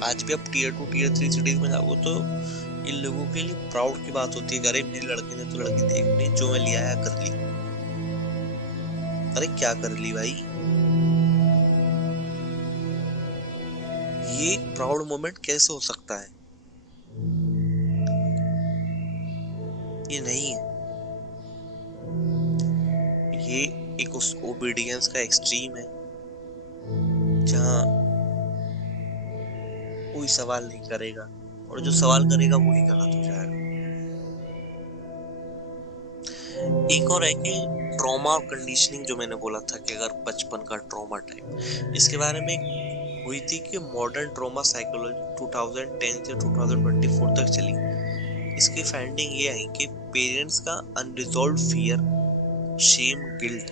आज भी आप टीयर 2 टीयर 3 सिटीज में जाओ तो इन लोगों के लिए प्राउड की बात होती है, अरे मेरे लड़के ने तो लड़की देख ली, जो मैं लिया आया कर ली। अरे क्या कर ली भाई, ये एक प्राउड मोमेंट कैसे हो सकता है? ये नहीं है, ये एक उस ओबीडियंस का एक्सट्रीम है जहां कोई सवाल नहीं करेगा, और जो सवाल करेगा वो ही गलत हो जाएगा। एक और है कि ट्रॉमा और कंडीशनिंग, जो मैंने बोला था कि अगर बचपन का ट्रॉमा टाइप, इसके बारे में हुई थी कि मॉडर्न ट्रॉमा साइकोलॉजी 2010 से 2024 तक चली। इसकी फाइंडिंग ये आई कि पेरेंट्स का unresolve fear, shame, guilt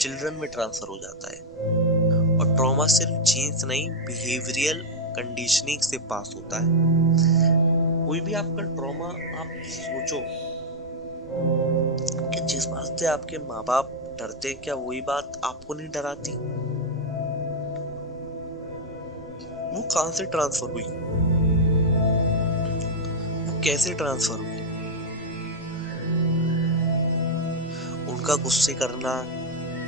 children में ट्रांसफर हो जाता है, और ट्रॉमा सिर्फ जीन्स नहीं, बिहेवियरल कंडीशनिंग से पास होता है। कोई भी आपका ट्रॉमा, आप सोचो कि जिस बात से आपके माँ बाप डरते, क्या वही बात आपको नहीं डराती? वो कहां से ट्रांसफर हुई, वो कैसे ट्रांसफर हुई? उनका गुस्से करना,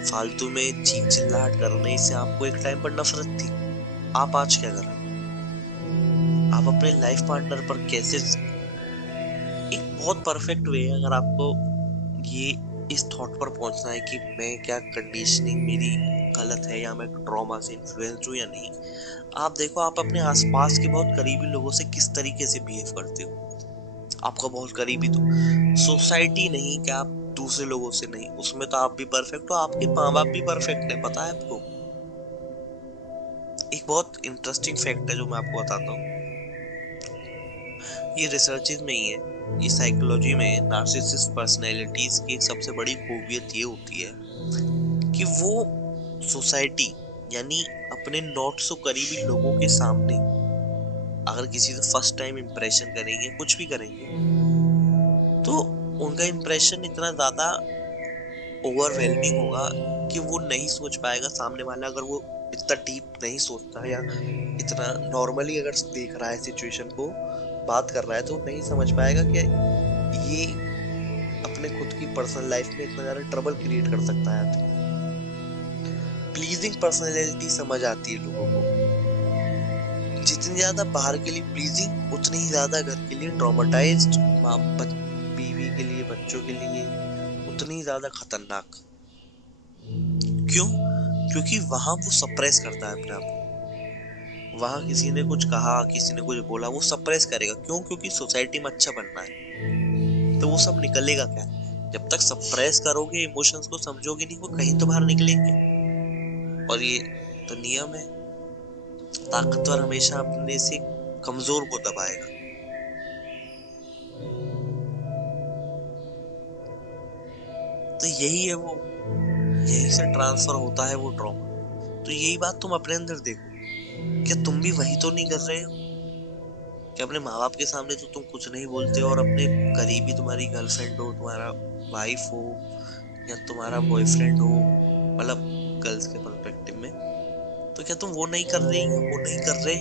फालतू में चीख चिल्लाहट करने से आपको एक टाइम पर नफरत थी, आप आज क्या कर रहे हो, आप अपने लाइफ पार्टनर पर कैसे, एक बहुत परफेक्ट वे है अगर आपको ये इस थॉट पर पहुंचना है कि मैं क्या कंडीशनिंग मेरी गलत है या मैं ट्रॉमा से इन्फ्लुएंस हूँ या नहीं। आप देखो आप अपने आसपास के बहुत करीबी लोगों से किस तरीके से बिहेव करते हो। आपका बहुत करीबी तो सोसाइटी नहीं, क्या आप दूसरे लोगों से नहीं, उसमें तो आप भी परफेक्ट हो, आपके माँ बाप भी परफेक्ट है, पता है आपको। एक बहुत इंटरेस्टिंग फैक्ट है जो मैं आपको बताता हूँ, ये रिसर्चेज में ही है, ये साइकोलॉजी में नार्सिसिस्ट पर्सनैलिटीज की एक सबसे बड़ी खूबियत ये होती है कि वो सोसाइटी यानी अपने नॉट सो करीबी लोगों के सामने अगर किसी से फर्स्ट टाइम इंप्रेशन करेंगे, कुछ भी करेंगे, तो उनका इंप्रेशन इतना ज्यादा ओवरवेलमिंग होगा कि वो नहीं सोच पाएगा सामने वाला, अगर वो इतना डीप नहीं सोचता या इतना नॉर्मली अगर देख रहा है सिचुएशन को, बात कर रहा है, तो नहीं समझ पाएगा कि ये अपने खुद की पर्सनल लाइफ में इतना ज्यादा ट्रबल क्रिएट कर सकता है आदमी। प्लीजिंग पर्सनैलिटी समझ आती है लोगों को, जितनी ज्यादा बाहर के लिए प्लीजिंग उतनी ही ज्यादा घर के लिए ट्रॉमेटाइज्ड, बीवी के लिए, बच्चों के लिए उतनी ज्यादा खतरनाक। क्यों? क्योंकि वहां वो सप्रेस करता है अपने आप को। वहां किसी ने कुछ कहा, किसी ने कुछ बोला, वो सप्रेस करेगा। क्यों? क्योंकि सोसाइटी में अच्छा बनना है, तो वो सब निकलेगा क्या, जब तक सप्रेस करोगे, इमोशंस को समझोगे नहीं, वो कहीं तो बाहर निकलेंगे। और ये तो नियम है, ताकतवर हमेशा अपने से कमजोर को दबाएगा। तो यही है वो, यही से ट्रांसफर होता है वो ट्रॉमा। तो यही बात तुम अपने अंदर देखो, क्या तुम भी वही तो नहीं कर रहे हो कि अपने माँ बाप के सामने तो तुम कुछ नहीं बोलते हो, और अपने करीबी तुम्हारी गर्लफ्रेंड हो, तुम्हारा वाइफ हो या तुम्हारा बॉयफ्रेंड हो, मतलब गर्ल्स के पर्सपेक्टिव में, तो क्या तुम वो नहीं कर रही हो, वो नहीं कर रहे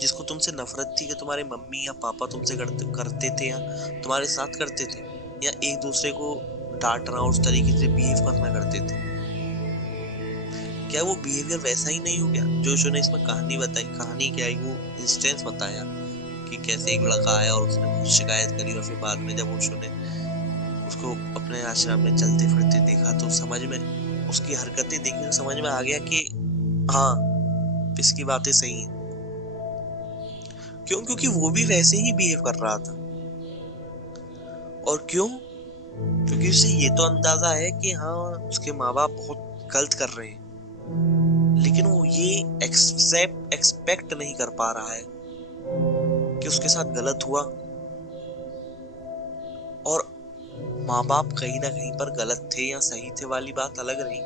जिसको तुमसे नफरत थी कि तुम्हारे मम्मी या पापा तुमसे करते थे या तुम्हारे साथ करते थे, या एक दूसरे को डांटना उस तरीके से बिहेव करना करते थे। क्या वो बिहेवियर वैसा ही नहीं हो गया जो उसने इसमें कहानी बताई? कहानी क्या है, वो इंस्टेंस बताया कि कैसे एक लड़का आया और उसने बहुत शिकायत करी, और फिर बाद में जब उसने उसको अपने आश्रम में चलते फिरते देखा तो समझ में, उसकी हरकतें देखी तो समझ में आ गया कि हाँ, इसकी बातें सही हैं। क्यों? क्योंकि वो भी वैसे ही बिहेव कर रहा था। और क्यों? क्योंकि उसे ये तो अंदाजा है कि हाँ, उसके माँ बाप बहुत गलत कर रहे हैं, लेकिन वो ये एक्सपेक्ट नहीं कर पा रहा है कि उसके साथ गलत हुआ, और माँ बाप कहीं ना कहीं पर गलत थे या सही थे वाली बात अलग रही,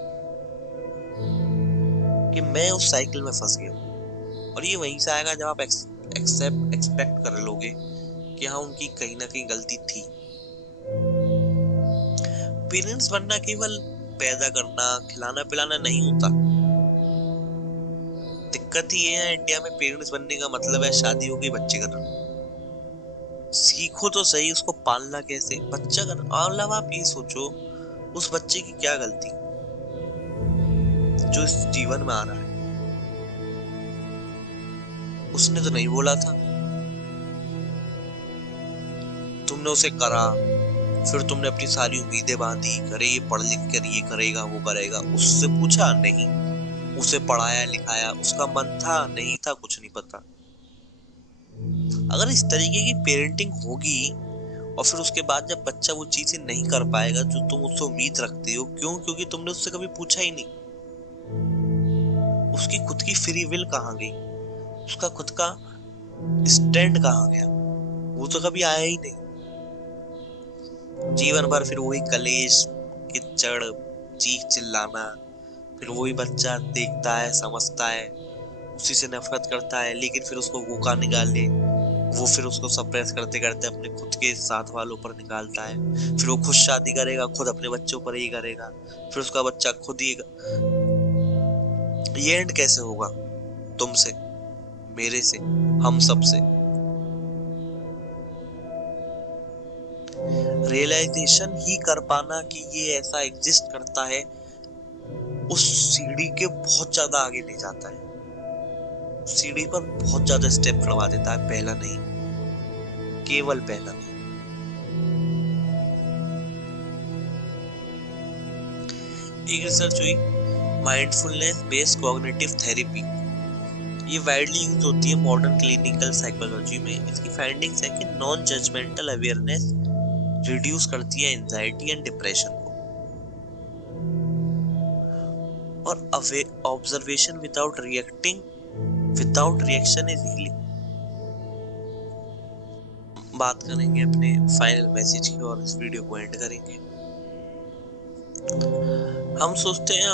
कि मैं उस साइकिल में फंस गया। और ये वहीं से आएगा जब आप एक्सपेक्ट कर लोगे कि हाँ, उनकी कहीं ना कहीं गलती थी। पेरेंट्स बनना केवल पैदा करना, खिलाना पिलाना नहीं होता। दिक्कत ही ये है इंडिया में, पेरेंट्स बनने का मतलब है शादी हो गई, बच्चे करना। सीखो तो सही उसको पालना कैसे, बच्चा कर, मतलब आप ये सोचो उस बच्चे की क्या गलती जो इस जीवन में आ रहा है, उसने तो नहीं बोला था, तुमने उसे करा, फिर तुमने अपनी सारी उम्मीदें बांधी, करे ये पढ़ लिख कर ये करेगा वो करेगा, उससे पूछा नहीं, उसे पढ़ाया लिखाया, उसका मन था नहीं था, कुछ नहीं पता। अगर इस तरीके की पेरेंटिंग होगी और फिर उसके बाद जब बच्चा वो चीजें नहीं कर पाएगा जो तुम उससे उम्मीद रखते हो, क्यों? क्योंकि तुमने उससे कभी पूछा ही नहीं। उसकी खुद की फ्री विल कहाँ गई, उसका खुद का स्टैंड कहाँ गया? वो तो कभी आया ही नहीं। जीवन भर फिर वही कलेश, कीचड़, चीख चिल्लाना, फिर वही बच्चा देखता है, समझता है, उसी से नफरत करता है, लेकिन फिर उसको वो का निकाले, वो फिर उसको सप्रेस करते करते अपने खुद के साथ वालों पर निकालता है, फिर वो खुद शादी करेगा, खुद अपने बच्चों पर ही करेगा, फिर उसका बच्चा खुद ही। ये एंड कैसे होगा? तुमसे, मेरे से, हम सब से। रियलाइजेशन ही कर पाना कि ये ऐसा एग्जिस्ट करता है, उस सीढ़ी के बहुत ज्यादा आगे ले जाता है। सीढ़ी पर बहुत ज्यादा स्टेप चढ़वा देता है, पहला नहीं, केवल पहला नहीं। एक रिसर्च हुई माइंडफुलनेस बेस्ड कॉग्निटिव थेरेपी, ये वाइडली यूज होती है मॉडर्न क्लिनिकल साइकोलॉजी में। इसकी फाइंडिंग्स है कि नॉन जजमेंटल अवेयरनेस रिड्यूस करती है एंजाइटी एंड डिप्रेशन को, और observation without reaction is healing. बात करेंगे अपने फाइनल मैसेज की और इस वीडियो को एंड करेंगे। हम सोचते हैं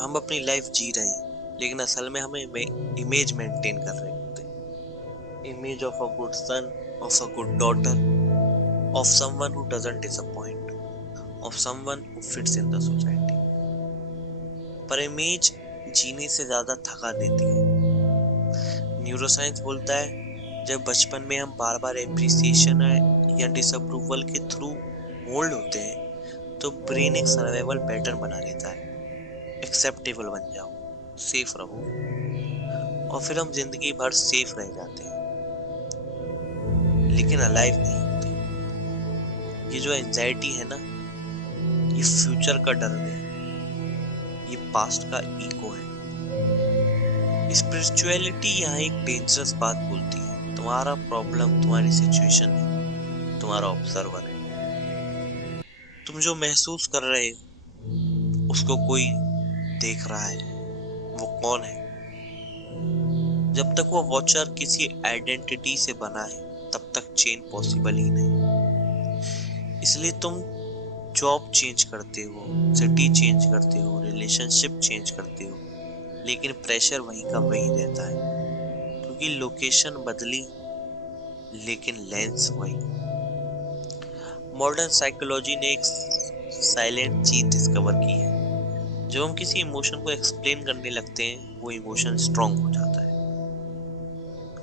हम अपनी लाइफ जी रहे हैं, लेकिन असल में हमें इमेज मेंटेन कर रहे होते हैं। Image of a good son, of a good daughter, of someone who doesn't disappoint, of someone who fits in the society. पर इमेज जीने से ज्यादा थका देती है। न्यूरोसाइंस बोलता है जब बचपन में हम बार बार एप्रिसिएशन या डिसअप्रूवल के थ्रू मोल्ड होते हैं तो ब्रेन एक सर्वाइवल पैटर्न बना लेता है, एक्सेप्टेबल बन जाओ, सेफ रहो, और फिर हम जिंदगी भर सेफ रह जाते हैं लेकिन अलाइव नहीं होते। ये जो एंजाइटी है ना, ये फ्यूचर का डर है, ये पास्ट का ईको है। स्पिरिचुअलिटी यहाँ एक डेंजरस बात बोलती है, तुम्हारा प्रॉब्लम तुम्हारी सिचुएशन है, तुम्हारा ऑब्जर्वर है। तुम जो महसूस कर रहे हो उसको कोई देख रहा है, वो कौन है? जब तक वो वॉचर किसी आइडेंटिटी से बना है तब तक चेंज पॉसिबल ही नहीं। इसलिए तुम जॉब चेंज करते हो, सिटी चेंज करते हो, रिलेशनशिप चेंज करते हो, लेकिन प्रेशर वहीं का वहीं रहता है, क्योंकि लोकेशन बदली लेकिन लेंस वही। मॉडर्न साइकोलॉजी ने एक साइलेंट चीज डिस्कवर की है, जब हम किसी इमोशन को एक्सप्लेन करने लगते हैं वो इमोशन स्ट्रांग हो जाता है।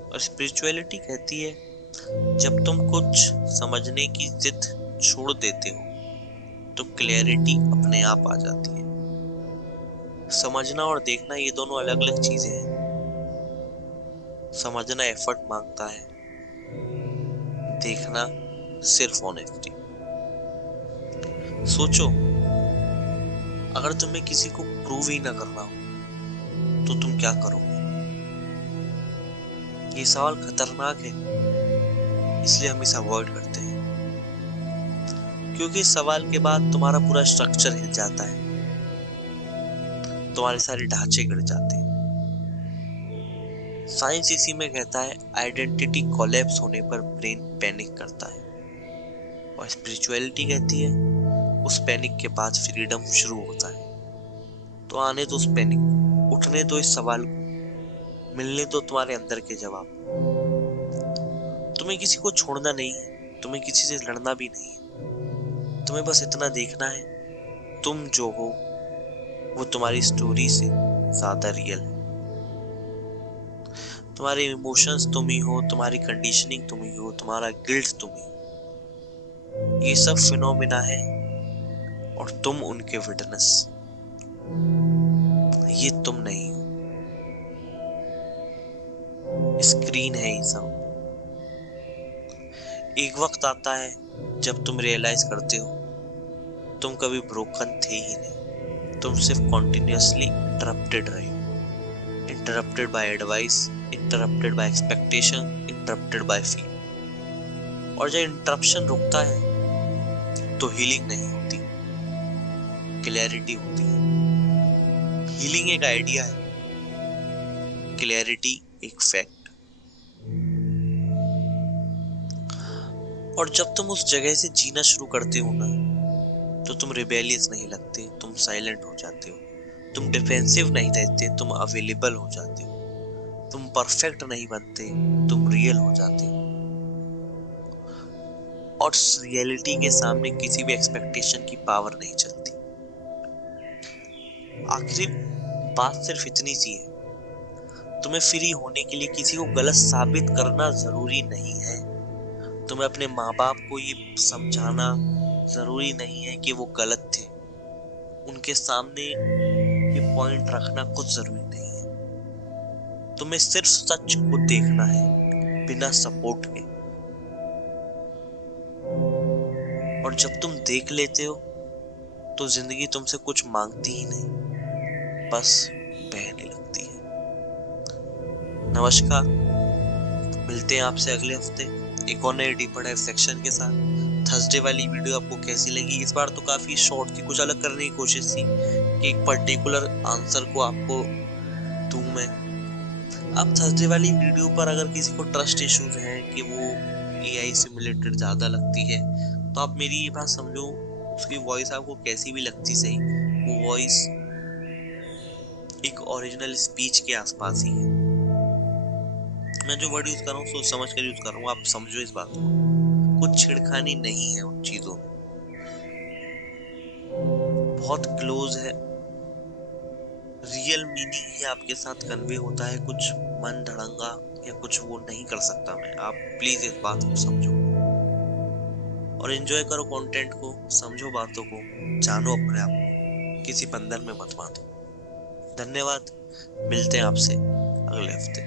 और स्पिरिचुअलिटी कहती है जब तुम कुछ समझने की जिद छोड़ देते हो तो क्लैरिटी अपने आप आ जाती है। समझना और देखना ये दोनों अलग अलग चीजें हैं। समझना एफर्ट मांगता है, देखना सिर्फ ऑनेस्टी। सोचो, अगर तुम्हें किसी को प्रूव ही ना करना हो तो तुम क्या करोगे? ये सवाल खतरनाक है, इसलिए हम इसे अवॉइड करते हैं, क्योंकि इस सवाल के बाद तुम्हारा पूरा स्ट्रक्चर हिल जाता है, तुम्हारे सारे ढांचे गिर जाते हैं। साइंस इसी में कहता है आइडेंटिटी कोलैप्स होने पर ब्रेन पैनिक करता है, और स्पिरिचुअलिटी कहती है उस पैनिक के बाद फ्रीडम शुरू होता है। तो आने दो उस पैनिक को, उठने दो इस सवाल को, मिलने दो तुम्हारे अंदर के जवाब। तुम्हें किसी को छोड़ना नहीं है, तुम्हें किसी से लड़ना भी नहीं है, तुम्हें बस इतना देखना है तुम जो हो वो तुम्हारी स्टोरी से ज्यादा रियल है। तुम्हारे इमोशंस तुम ही हो, तुम्हारी कंडीशनिंग तुम ही हो, तुम्हारा गिल्ट तुम ही हो। ये सब फिनोमिना है और तुम उनके विटनेस, ये तुम नहीं हो, स्क्रीन है ये सब। एक वक्त आता है जब तुम रियलाइज करते हो तुम कभी ब्रोकन थे ही नहीं, तुम सिर्फ कॉन्टिन्यूअसली इंटरप्टेड रहे हो। Interrupted by advice, interrupted by expectation, interrupted by feel. और जब इंटरप्शन रुकता है तो हीलिंग नहीं होती, क्लैरिटी होती है। हीलिंग एक आइडिया है, क्लैरिटी एक फैक्ट। और जब तुम उस जगह से जीना शुरू करते हो ना, तो तुम रिबेलियस नहीं लगते, तुम साइलेंट हो जाते हो, तुम डिफेंसिव नहीं रहते, तुम अवेलेबल हो जाते हो, तुम परफेक्ट नहीं बनते, तुम रियल हो जाते हो। और रियलिटी के सामने किसी भी एक्सपेक्टेशन की पावर नहीं चलती। आखिरी बात सिर्फ इतनी सी है, तुम्हें फ्री होने के लिए किसी को गलत साबित करना जरूरी नहीं है। तुम्हें अपने माँ बाप को ये समझाना जरूरी नहीं है कि वो गलत थे, उनके सामने ये पॉइंट रखना कुछ जरूरी नहीं है। तुम्हें सिर्फ सच को देखना है, बिना सपोर्ट के। और जब तुम देख लेते हो तो जिंदगी तुमसे कुछ मांगती ही नहीं, बस बहने लगती है। नमस्कार, मिलते हैं आपसे अगले हफ्ते एक और नए डीपर डाइव सेक्शन के साथ। थर्सडे वाली वीडियो आपको कैसी लगी? इस बार तो काफी शॉर्ट थी, कुछ अलग करने की कोशिश थी कि एक पर्टिकुलर आंसर को आपको दूं मैं। अब थर्सडे वाली वीडियो पर अगर किसी को ट्रस्ट इश्यूज हैं कि वो एआई से रिलेटेड ज्यादा लगती है, तो आप मेरी ये बात समझो, उसकी वॉइस आपको कैसी भी लगती सही, वो वॉइस एक ओरिजिनल स्पीच के आसपास ही है। मैं जो वर्ड यूज कर रहा हूँ सोच समझ कर यूज कर रहा हूँ, आप समझो इस बात को। कुछ छिड़खानी नहीं है उन चीजों में, बहुत क्लोज है, रियल मीनिंग ही आपके साथ कन्वे होता है। कुछ मन धड़ंगा या कुछ वो नहीं कर सकता मैं। आप प्लीज इस बात को समझो और एंजॉय करो कंटेंट को, समझो बातों को, जानो अपने आप को, किसी बंधन में मत बांधो। धन्यवाद, मिलते हैं आपसे अगले हफ्ते।